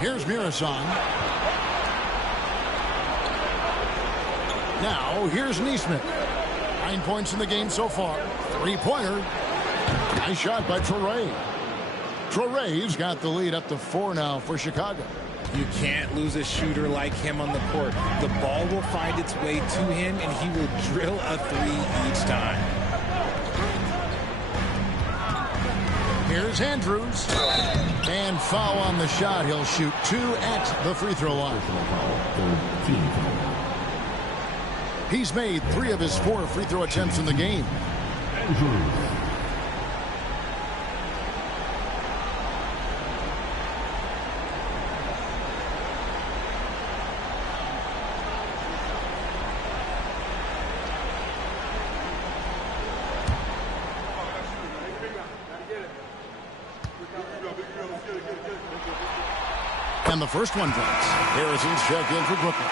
Here's Mirasan. Now, here's Neesmith. 9 points in the game so far. 3-pointer. Nice shot by Torrey. Torrey's got the lead up to 4 now for Chicago. You can't lose a shooter like him on the court. The ball will find its way to him, and he will drill a 3 each time. Here's Andrews. And foul on the shot. He'll shoot 2 at the free throw line. He's made 3 of his 4 free throw attempts in the game. And the first one drops. Harrison's checked in for Brooklyn.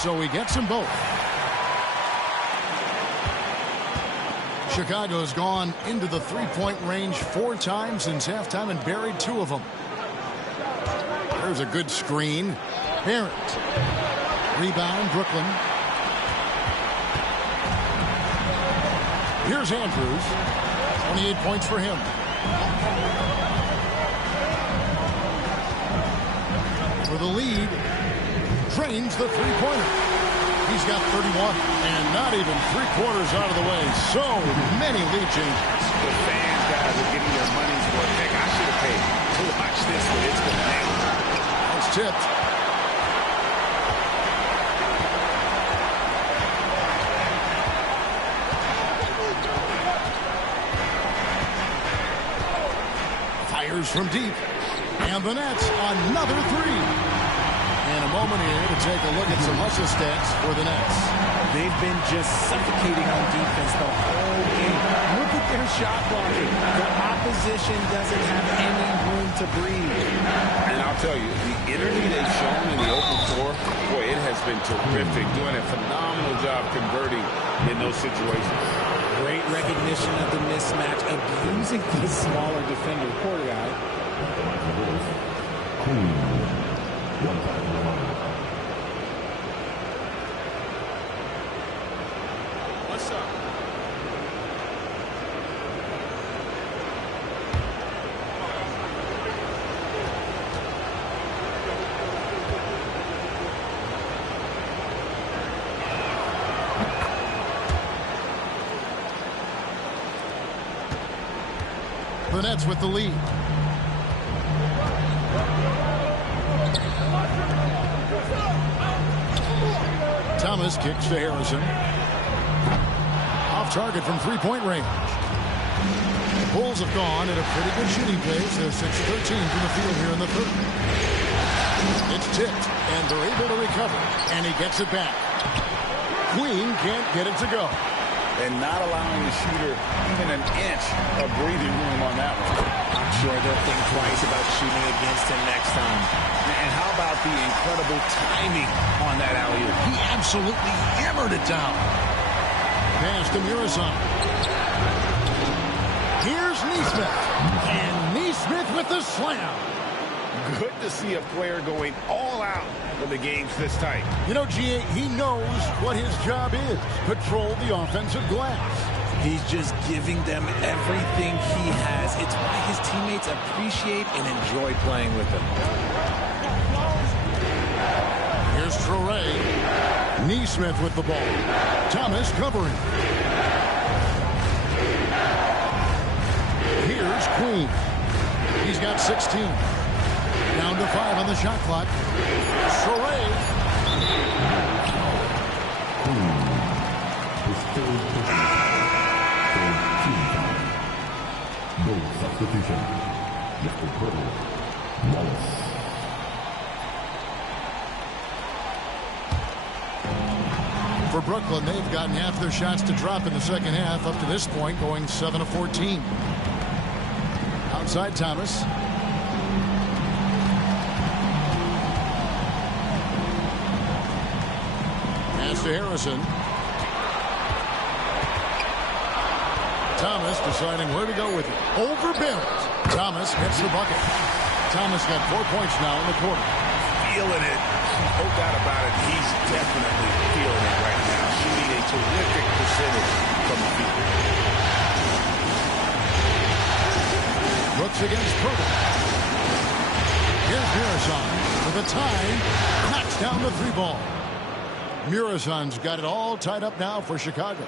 So he gets them both. Chicago's gone into the three-point range 4 times since halftime and buried 2 of them. There's a good screen. Barrett. Rebound, Brooklyn. Here's Andrews. 28 points for him. For the lead. Drains the three-pointer. He's got 31, and not even 3/4 out of the way. So many lead changes. The fans, guys, are getting their money's worth. Heck, I should have paid to watch this one. It's bananas. It's tipped. Fires from deep. And the Nets, another 3. And a moment here to take a look at some hustle stats for the Nets. They've been just suffocating on defense the whole game. Look at their shot blocking. The opposition doesn't have any room to breathe. And I'll tell you, the energy they've shown in the open floor, boy, it has been terrific. Doing a phenomenal job converting in those situations. Great recognition of the mismatch, abusing the smaller defender. Poor guy. What's up? The Nets with the lead. Thomas kicks to Harrison. Off target from three-point range. The Bulls have gone at a pretty good shooting pace. They're 6-13 from the field here in the third. It's tipped, and they're able to recover. And he gets it back. Queen can't get it to go. And not allowing the shooter even an inch of breathing room on that one. I'm sure they'll think twice about shooting against him next time. And how about the incredible timing on that alley-oop? He absolutely hammered it down. Pass to Muresan. Here's Neesmith. And Neesmith with the slam. Good to see a player going all out when the game's this tight. You know, G.A., he knows what his job is. Patrol the offensive glass. He's just giving them everything he has. It's why his teammates appreciate and enjoy playing with him. Here's Traore. Neesmith with the ball. Thomas covering. Here's Queen. He's got 16. Down to 5 on the shot clock. Traore. No substitution. Mr. Purtle. Wallace. For Brooklyn, they've gotten half their shots to drop in the second half up to this point, going 7 of 14. Outside Thomas. Pass to Harrison. Thomas deciding where to go with it. Over Barrett. Thomas gets the bucket. Thomas got 4 points now in the quarter. Feeling it. No doubt about it. He's definitely feeling it right now. Shooting a terrific percentage from the field. Brooks against Purtle. Here's Muresan with a tie. Knocks down the three ball. Muresan's got it all tied up now for Chicago.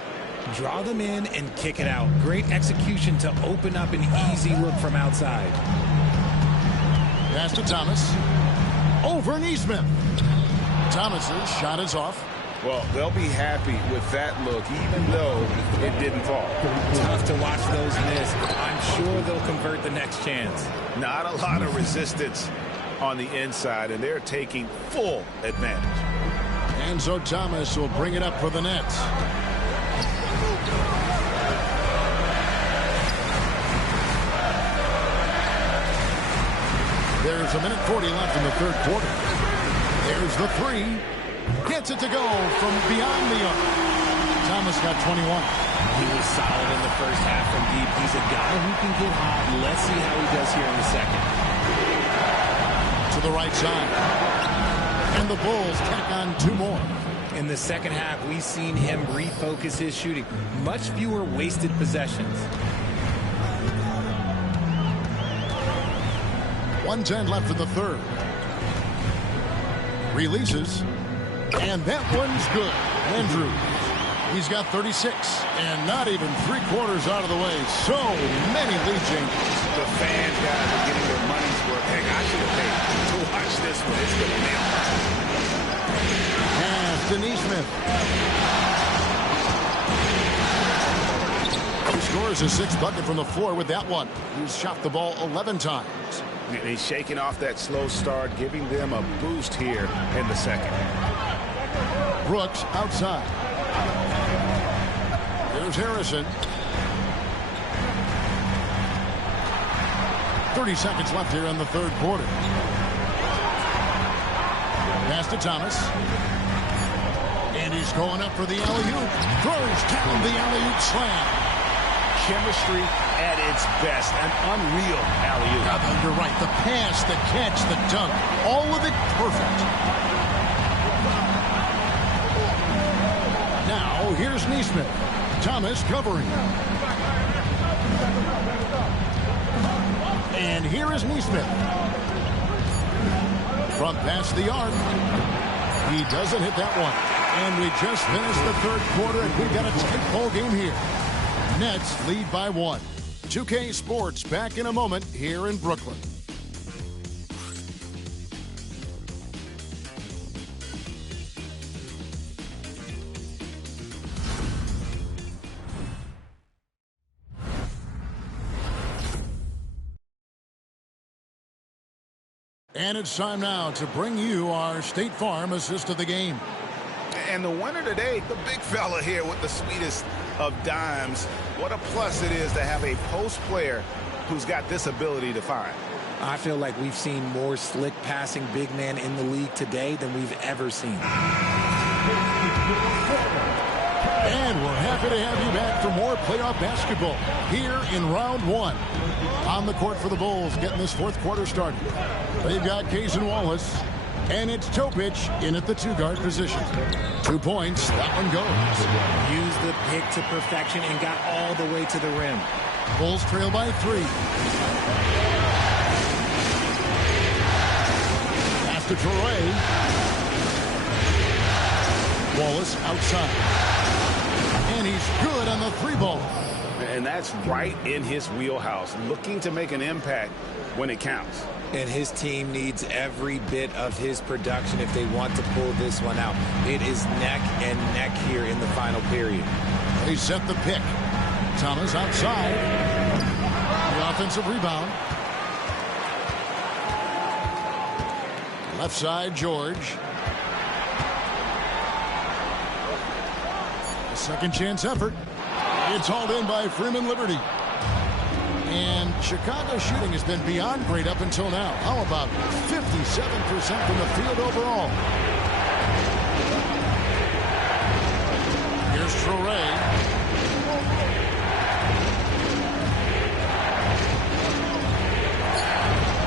Draw them in and kick it out. Great execution to open up an easy look from outside. Pass to Thomas. Over Neesmith. Thomas's shot is off. Well, they'll be happy with that look, even though it didn't fall. Tough to watch those miss. I'm sure they'll convert the next chance. Not a lot of resistance on the inside, and they're taking full advantage. And so Thomas will bring it up for the Nets. There's a minute 40 left in the third quarter. There's the three. Gets it to go from beyond the arc. Thomas got 21. He was solid in the first half from deep. He's a guy who can get hot. Let's see how he does here in the second. To the right side. And the Bulls tack on 2 more. In the second half, we've seen him refocus his shooting. Much fewer wasted possessions. 1:10 left in the third. Releases. And that one's good. Andrews. He's got 36. And not even 3/4 out of the way. So many lead changes. The fans, guys, are getting their money's worth. Heck, I should have paid to watch this one. It's going to nail it. Pass to Neesmith. He scores his 6th bucket from the floor with that one. He's shot the ball 11 times. And he's shaking off that slow start, giving them a boost here in the second. Brooks outside. There's Harrison. 30 seconds left here in the third quarter. Pass to Thomas. And he's going up for the alley-oop. Throws down the alley-oop slam. Chemistry at its best. An unreal alley-oop. You're right. The pass, the catch, the dunk. All of it perfect. Now, here's Neesmith. Thomas covering. And here is Neesmith. From past the arc. He doesn't hit that one. And we just finished the third quarter, and we've got a tight ball game here. Nets lead by 1. 2K Sports back in a moment here in Brooklyn. And it's time now to bring you our State Farm assist of the game. And the winner today, the big fella here with the sweetest of dimes. What a plus it is to have a post player who's got this ability to find. I feel like we've seen more slick passing big man in the league today than we've ever seen. And we're happy to have you back for more playoff basketball here in round one. On the court for the Bulls, getting this fourth quarter started. They've got Kaysen Wallace, and it's Topic in at the two-guard position. 2 points, that one goes. Used the pick to perfection and got all the way to the rim. Bulls trail by 3. Pass to Traore. Wallace outside. And he's good on the 3-ball. And that's right in his wheelhouse, looking to make an impact when it counts. And his team needs every bit of his production if they want to pull this one out. It is neck and neck here in the final period. They set the pick. Thomas outside. The offensive rebound. Left side, George. A second chance effort. It's hauled in by Freeman Liberty. And Chicago's shooting has been beyond great up until now. How about 57% from the field overall? Here's Traore.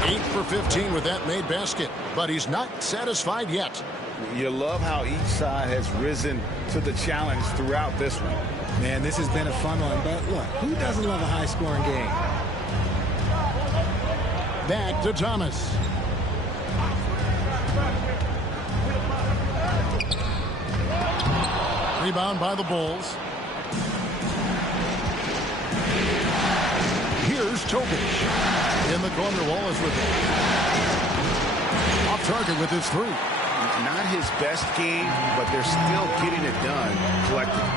Eight for 15 with that made basket, but he's not satisfied yet. You love how each side has risen to the challenge throughout this one. Man, this has been a fun one, but look, who doesn't love a high-scoring game? Back to Thomas. Rebound by the Bulls. Here's Topic. In the corner, Wallace with it. Off target with his 3. Not his best game, but they're still getting it done collectively.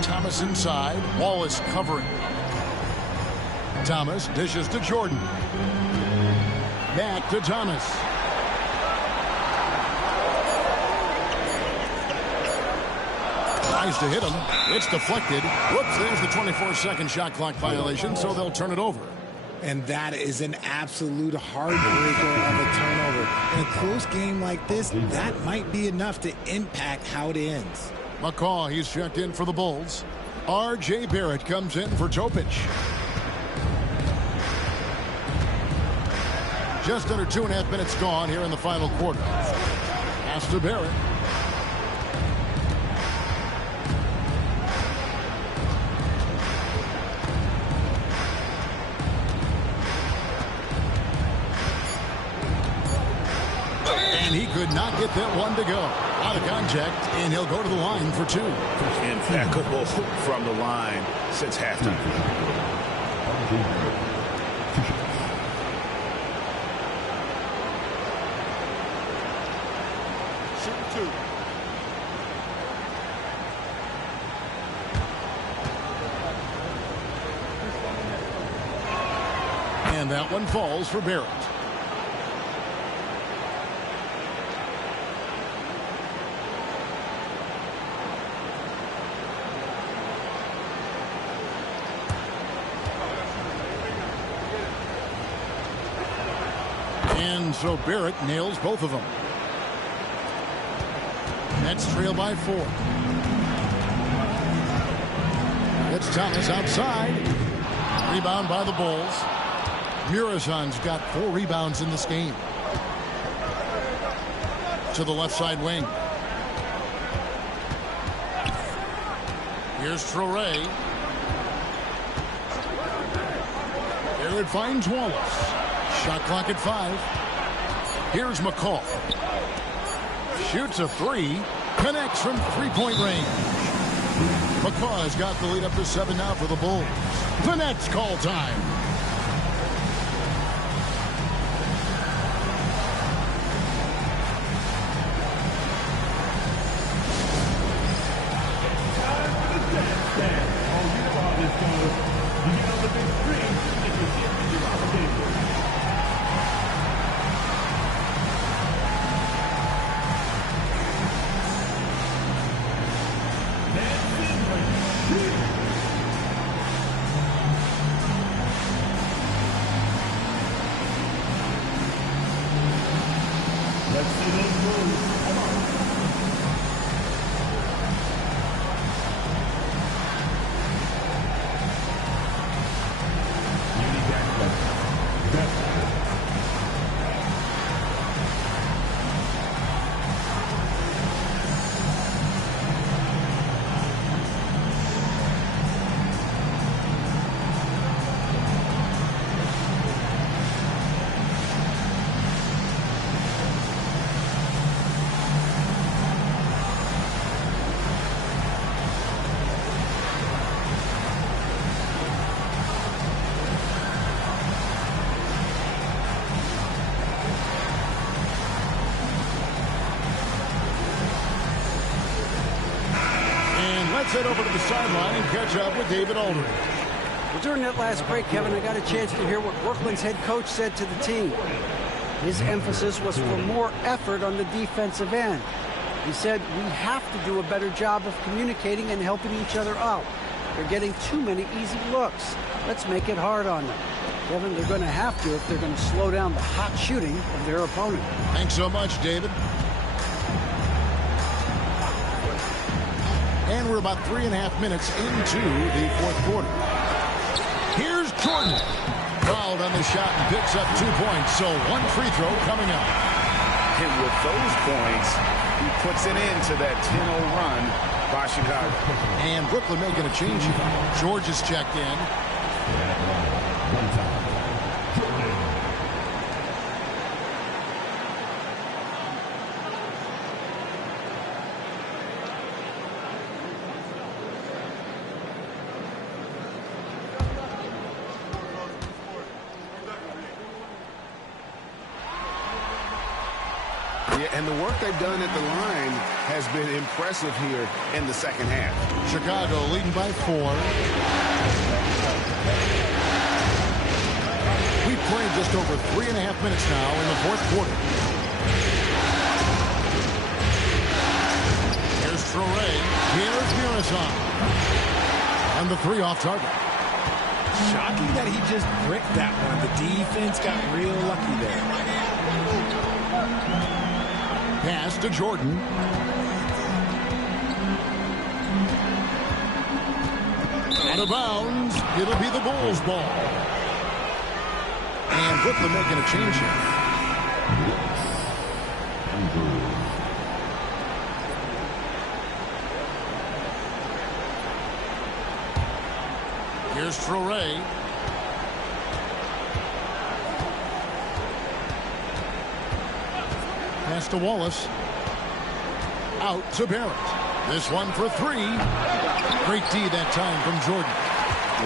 Thomas inside. Wallace covering. Thomas dishes to Jordan. Back to Thomas. Tries to hit him. It's deflected. Whoops, there's the 24-second shot clock violation, so they'll turn it over. And that is an absolute heartbreaker of a turnover. In a close game like this, that might be enough to impact how it ends. McCaw, he's checked in for the Bulls. R.J. Barrett comes in for Topic. Just under 2.5 minutes gone here in the final quarter. Pass to Barrett. And he could not get that one to go. Out of contact, and he'll go to the line for 2. Impeccable from the line since halftime. And that one falls for Barrett. And so Barrett nails both of them. Nets trail by 4. It's Thomas outside. Rebound by the Bulls. Murazan's got 4 rebounds in this game. To the left side wing. Here's Traore. There it finds Wallace. Shot clock at 5. Here's McCall. Shoots a 3. Connects from 3-point range. McCaw has got the lead up to 7 now for the Bulls. The Nets call time. Let's head over to the sideline and catch up with David Aldridge. Well, during that last break, Kevin, I got a chance to hear what Brooklyn's head coach said to the team. His emphasis was for more effort on the defensive end. He said, we have to do a better job of communicating and helping each other out. They're getting too many easy looks. Let's make it hard on them. Kevin, they're going to have to if they're going to slow down the hot shooting of their opponent. Thanks so much, David. And we're about 3.5 minutes into the fourth quarter. Here's Jordan. Fouled on the shot and picks up 2 points. So 1 free throw coming up. And with those points, he puts it into that 10-0 run by Chicago. And Brooklyn making a change here. George is checked in. And the work they've done at the line has been impressive here in the second half. Chicago leading by 4. We've played just over 3.5 minutes now in the fourth quarter. Here's Traore. Here's Mirasan. And the 3 off target. Shocking that he just bricked that one. The defense got real lucky there. Pass to Jordan. Out of bounds. It'll be the Bulls' ball. And Brooklyn making a change here. Here's Traore. Pass to Wallace. Out to Barrett. This one for 3. Great D that time from Jordan.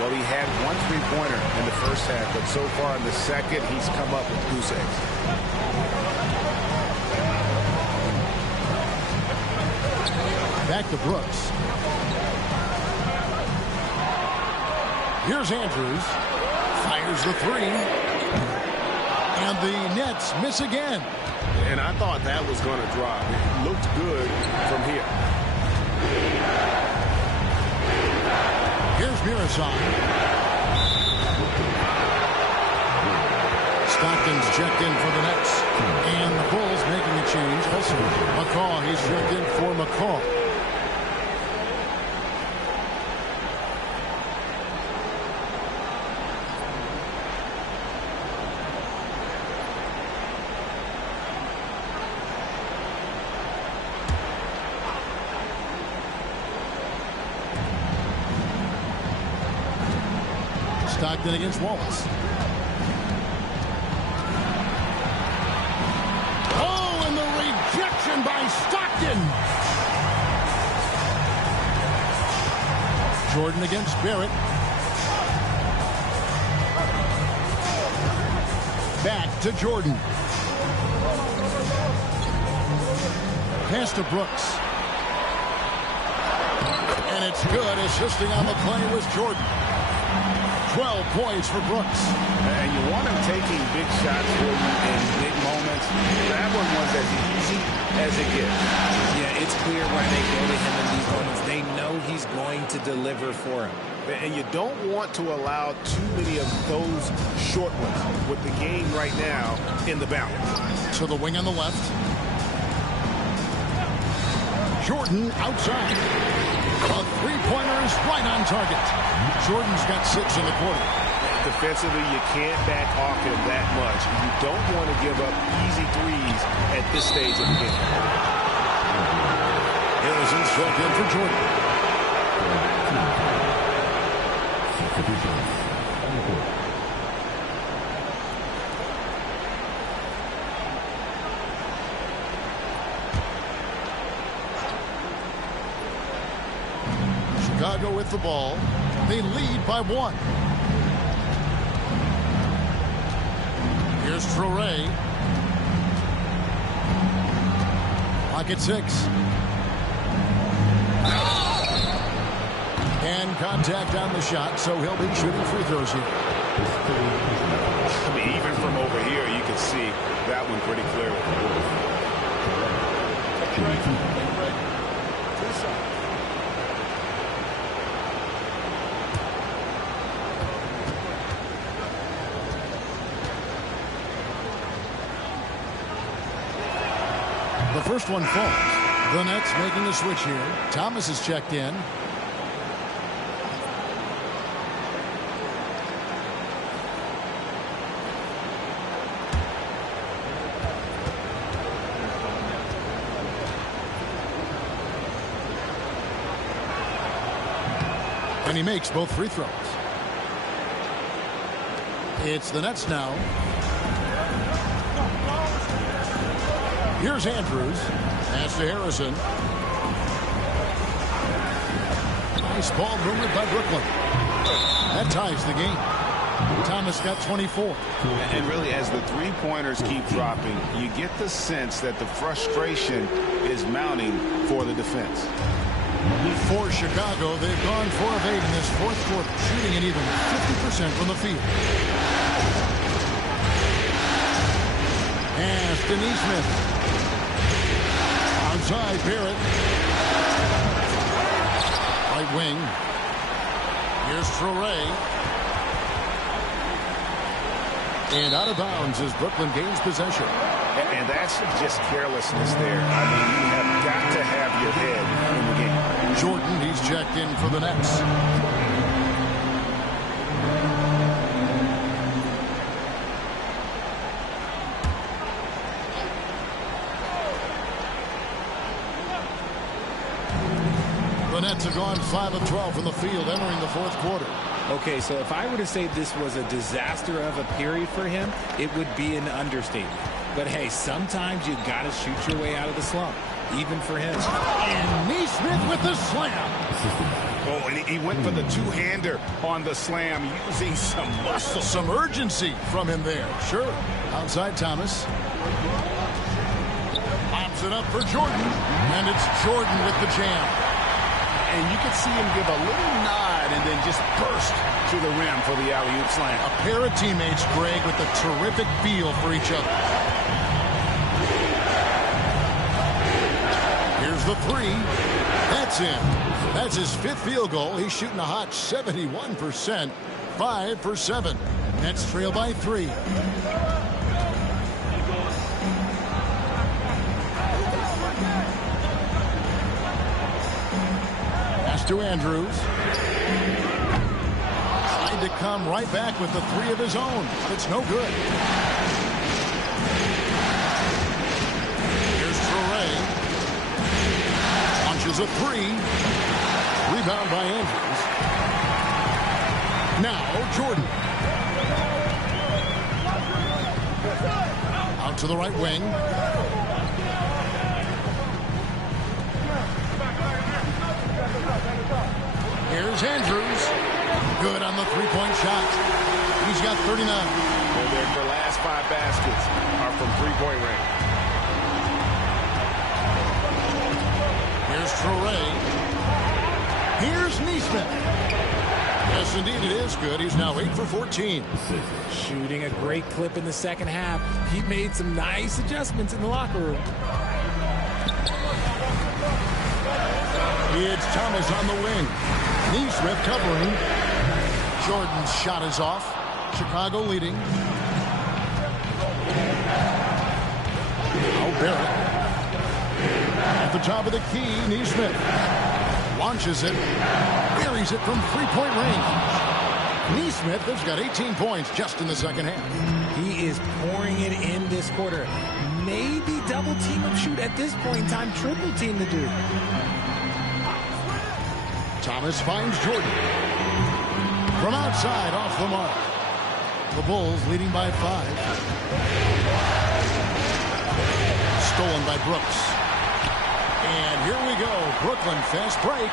Well, he had 1 3-pointer in the first half, but so far in the second, he's come up with goose eggs. Back to Brooks. Here's Andrews. Fires the 3. And the Nets miss again. And I thought that was going to drop. It looked good from here. Here's Mirasan. Stockton's checked in for the Nets. And the Bulls making a change. Also, McCaw, he's checked in for McCaw. Stockton against Wallace. Oh, and the rejection by Stockton. Jordan against Barrett. Back to Jordan. Pass to Brooks. And it's good. Assisting on the play was Jordan. 12 points for Brooks. And you want him taking big shots for you in big moments. That one was as easy as it gets. Yeah, it's clear why they go to him in these moments. They know he's going to deliver for him. And you don't want to allow too many of those short ones with the game right now in the balance. To the wing on the left. Jordan outside. A three-pointer is right on target. Jordan's got 6 in the quarter. Defensively, you can't back off him that much. You don't want to give up easy threes at this stage of the game. Harrison's checked in for Jordan. Chicago with the ball. They lead by 1. Here's Traore. Pocket 6. And contact on the shot, so he'll be shooting free throws here. I mean, even from over here, you can see that one pretty clearly. The first one falls. The Nets making a switch here. Thomas is checked in. And he makes both free throws. It's the Nets now. Here's Andrews. Pass to Harrison. Nice ball movement by Brooklyn. That ties the game. Thomas got 24. And really, as the three-pointers keep dropping, you get the sense that the frustration is mounting for the defense. For Chicago, they've gone 4 of 8 in this fourth quarter, shooting an even 50% from the field. And Finney Smith. Outside, Barrett. Right wing. Here's Traore. And out of bounds as Brooklyn gains possession. And that's just carelessness there. I mean, you have got to have your head in the game. Jordan, he's checked in for the Nets. The Nets have gone 5 of 12 from the field entering the fourth quarter. Okay, so if I were to say this was a disaster of a period for him, it would be an understatement. But hey, sometimes you got to shoot your way out of the slump, even for him. And Neesmith with the slam. Oh, and he went for the two-hander on the slam, using some muscle. Some urgency from him there. Sure. Outside Thomas. Pops it up for Jordan. And it's Jordan with the jam. And you could see him give a little nod and then just burst to the rim for the alley-oop slam. A pair of teammates, Greg, with a terrific feel for each other. Here's the 3. That's in. That's his 5th field goal. He's shooting a hot 71%. 5 for 7. Nets trail by 3. To Andrews. Tried to come right back with the 3 of his own. It's no good. Here's Traore. Launches a 3. Rebound by Andrews. Now Jordan. Out to the right wing. Here's Andrews. Good on the three-point shot. He's got 39. Well, their last 5 baskets are from three-point range. Here's Traore. Here's Neesmith. Yes, indeed, it is good. He's now 8 for 14. Shooting a great clip in the second half. He made some nice adjustments in the locker room. It's Thomas on the wing. Neesmith covering. Jordan's shot is off. Chicago leading. Now Barrett. At the top of the key, Neesmith launches it. Buries it from three-point range. Neesmith has got 18 points just in the second half. He is pouring it in this quarter. Maybe double team him shoot at this point in time. Triple team the dude. Thomas finds Jordan. From outside, off the mark. The Bulls leading by 5. Stolen by Brooks. And here we go. Brooklyn fast break.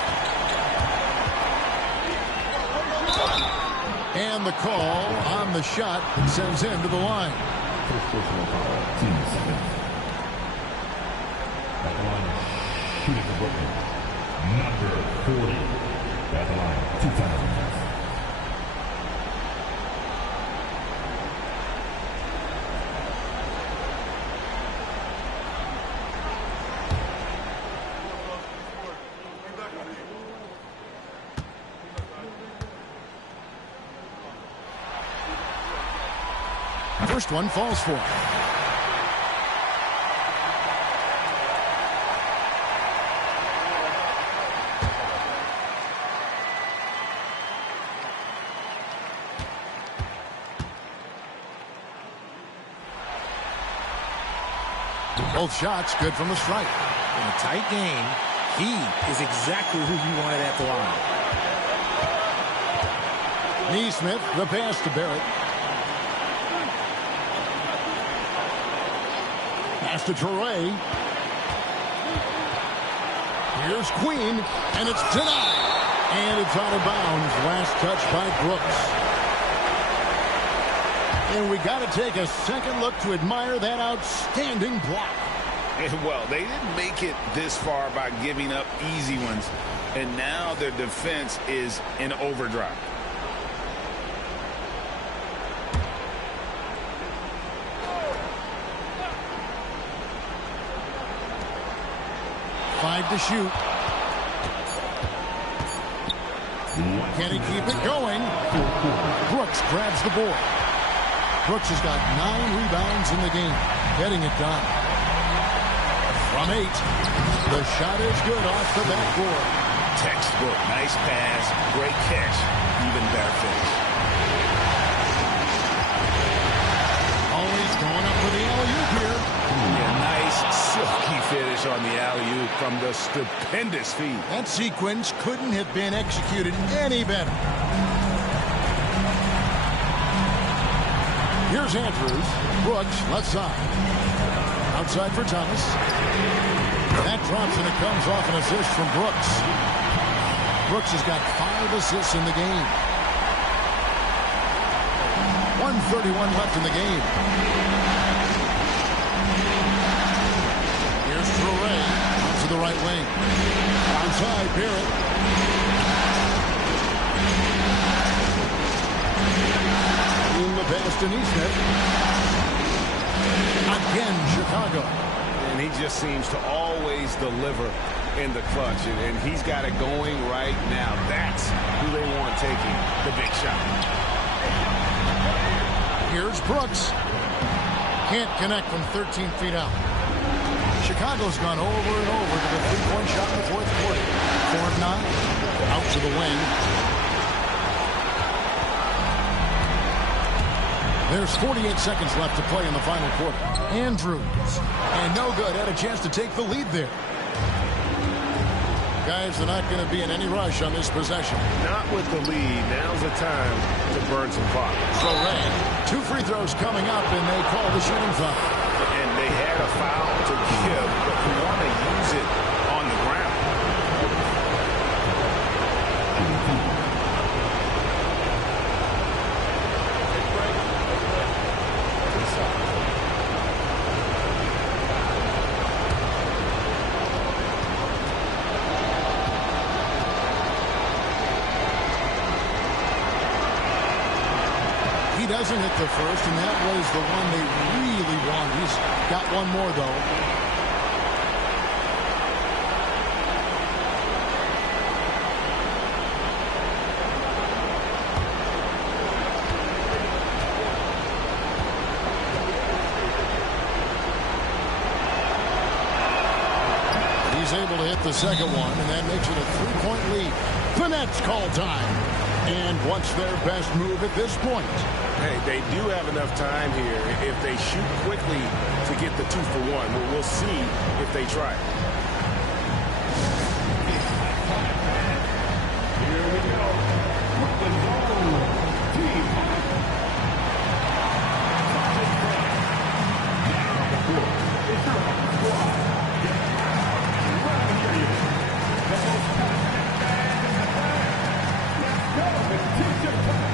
And the call on the shot that sends him to the line. At the line, shooting for Brooklyn. Number 40. At the line, 2 times. First one falls for him. Both shots good from the stripe. In a tight game, he is exactly who you wanted at the line. Neesmith, the pass to Barrett. Pass to Traore. Here's Queen, and it's denied. And it's out of bounds. Last touch by Brooks. And we got to take a second look to admire that outstanding block. Well, they didn't make it this far by giving up easy ones. And now their defense is in overdrive. Five to shoot. Can he keep it going? Brooks grabs the board. Brooks has got 9 rebounds in the game. Getting it done. From 8. The shot is good off the backboard. Textbook. Nice pass. Great catch. Even better finish. Always going up for the alley-oop here. Yeah, nice silky finish on the alley-oop from the stupendous feed. That sequence couldn't have been executed any better. Here's Andrews. Brooks, left side. Outside for Thomas. That drops and it comes off an assist from Brooks. Brooks has got 5 assists in the game. 1:31 left in the game. Here's Traore to the right wing. Outside, Barrett. In the pass to Neesmith. Again, Chicago. And he just seems to always deliver in the clutch. And he's got it going right now. That's who they want taking the big shot. Here's Brooks. Can't connect from 13 feet out. Chicago's gone over and over to the three-point shot in the fourth quarter. 4 of 9. Out to the wing. There's 48 seconds left to play in the final quarter. Andrews. And no good. Had a chance to take the lead there. Guys, they're not going to be in any rush on this possession. Not with the lead. Now's the time to burn some clock. Traore, 2 free throws coming up, and they call the shooting foul. And they had a foul to give, but you want to use it on the ground. doesn't hit the first, and that was the one they really wanted. He's got one more, though. Able to hit the second one, and that makes it a 3-point lead. The Nets call time. And what's their best move at this point? Hey, they do have enough time here if they shoot quickly to get the 2-for-1. But we'll see if they try. Here we go. Brooklyn Home team. Now the floor is your squad. The most passionate fans in the planet. Let's go and teach them class.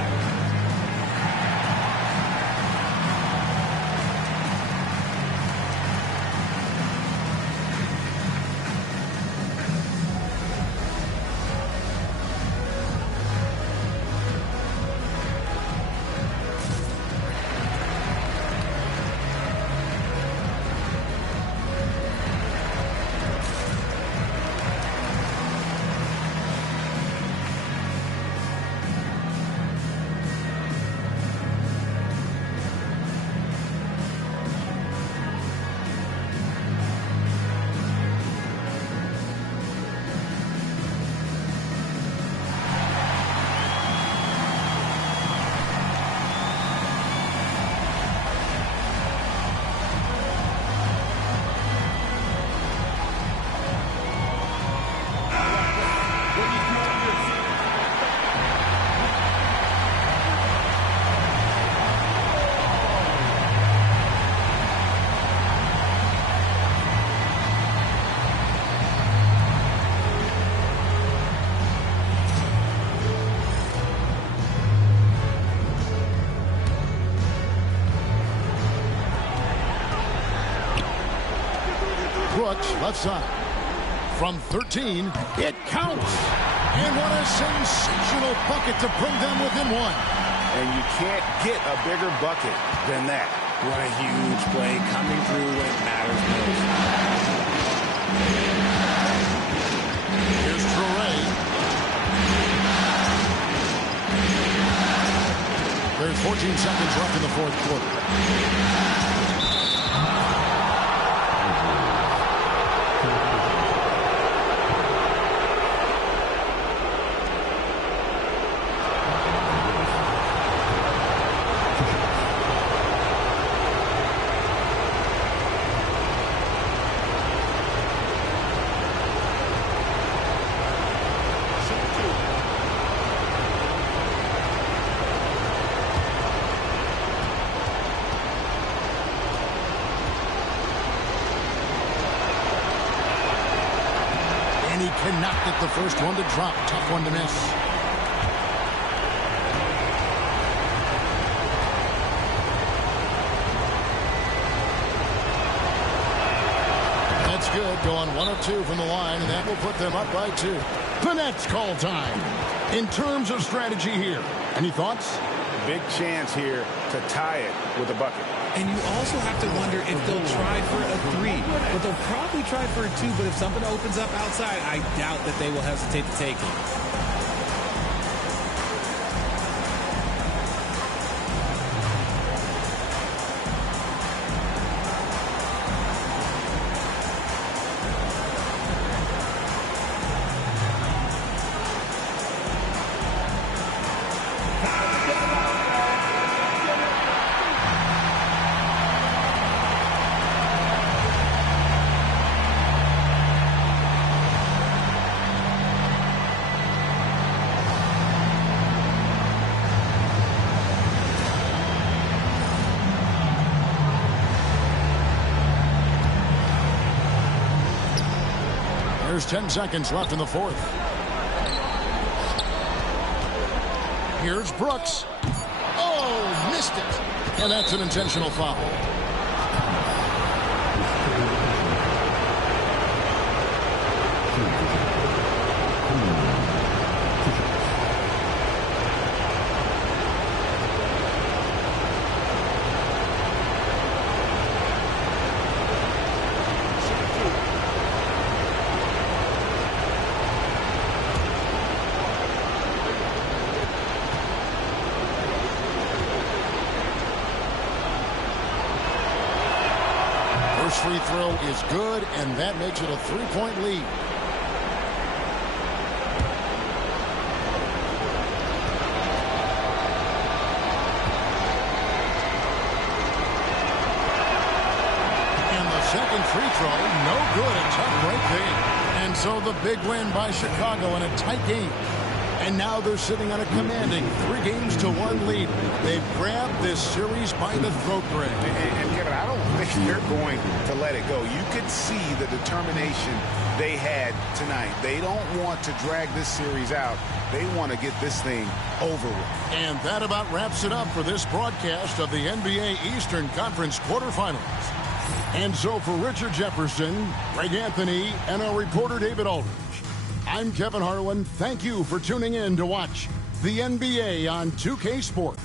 Brooks, left side. From 13, it counts. And what a sensational bucket to bring them within one. And you can't get a bigger bucket than that. What a huge play coming through when it matters most. Here's Traore. There's 14 seconds left in the fourth quarter. Cannot get the first one to drop. Tough one to miss. That's good. Going 1 of 2 from the line, and that will put them up by 2. The Nets call time. In terms of strategy here, any thoughts? Big chance here to tie it with a bucket. And you also have to wonder if they'll try for a 3. But they'll probably try for a 2. But if something opens up outside, I doubt that they will hesitate to take it. There's 10 seconds left in the fourth. Here's Brooks. Oh, missed it. And that's an intentional foul. Next free throw is good, and that makes it a 3-point lead. Second free throw, no good. A tough break there. And so the big win by Chicago in a tight game. And now they're sitting on a commanding 3-1 lead. They've grabbed this series by the throat, Greg. And Kevin, I don't think they're going to let it go. You could see the determination they had tonight. They don't want to drag this series out. They want to get this thing over with. And that about wraps it up for this broadcast of the NBA Eastern Conference quarterfinals. And so for Richard Jefferson, Greg Anthony, and our reporter David Aldridge, I'm Kevin Harlan. Thank you for tuning in to watch the NBA on 2K Sports.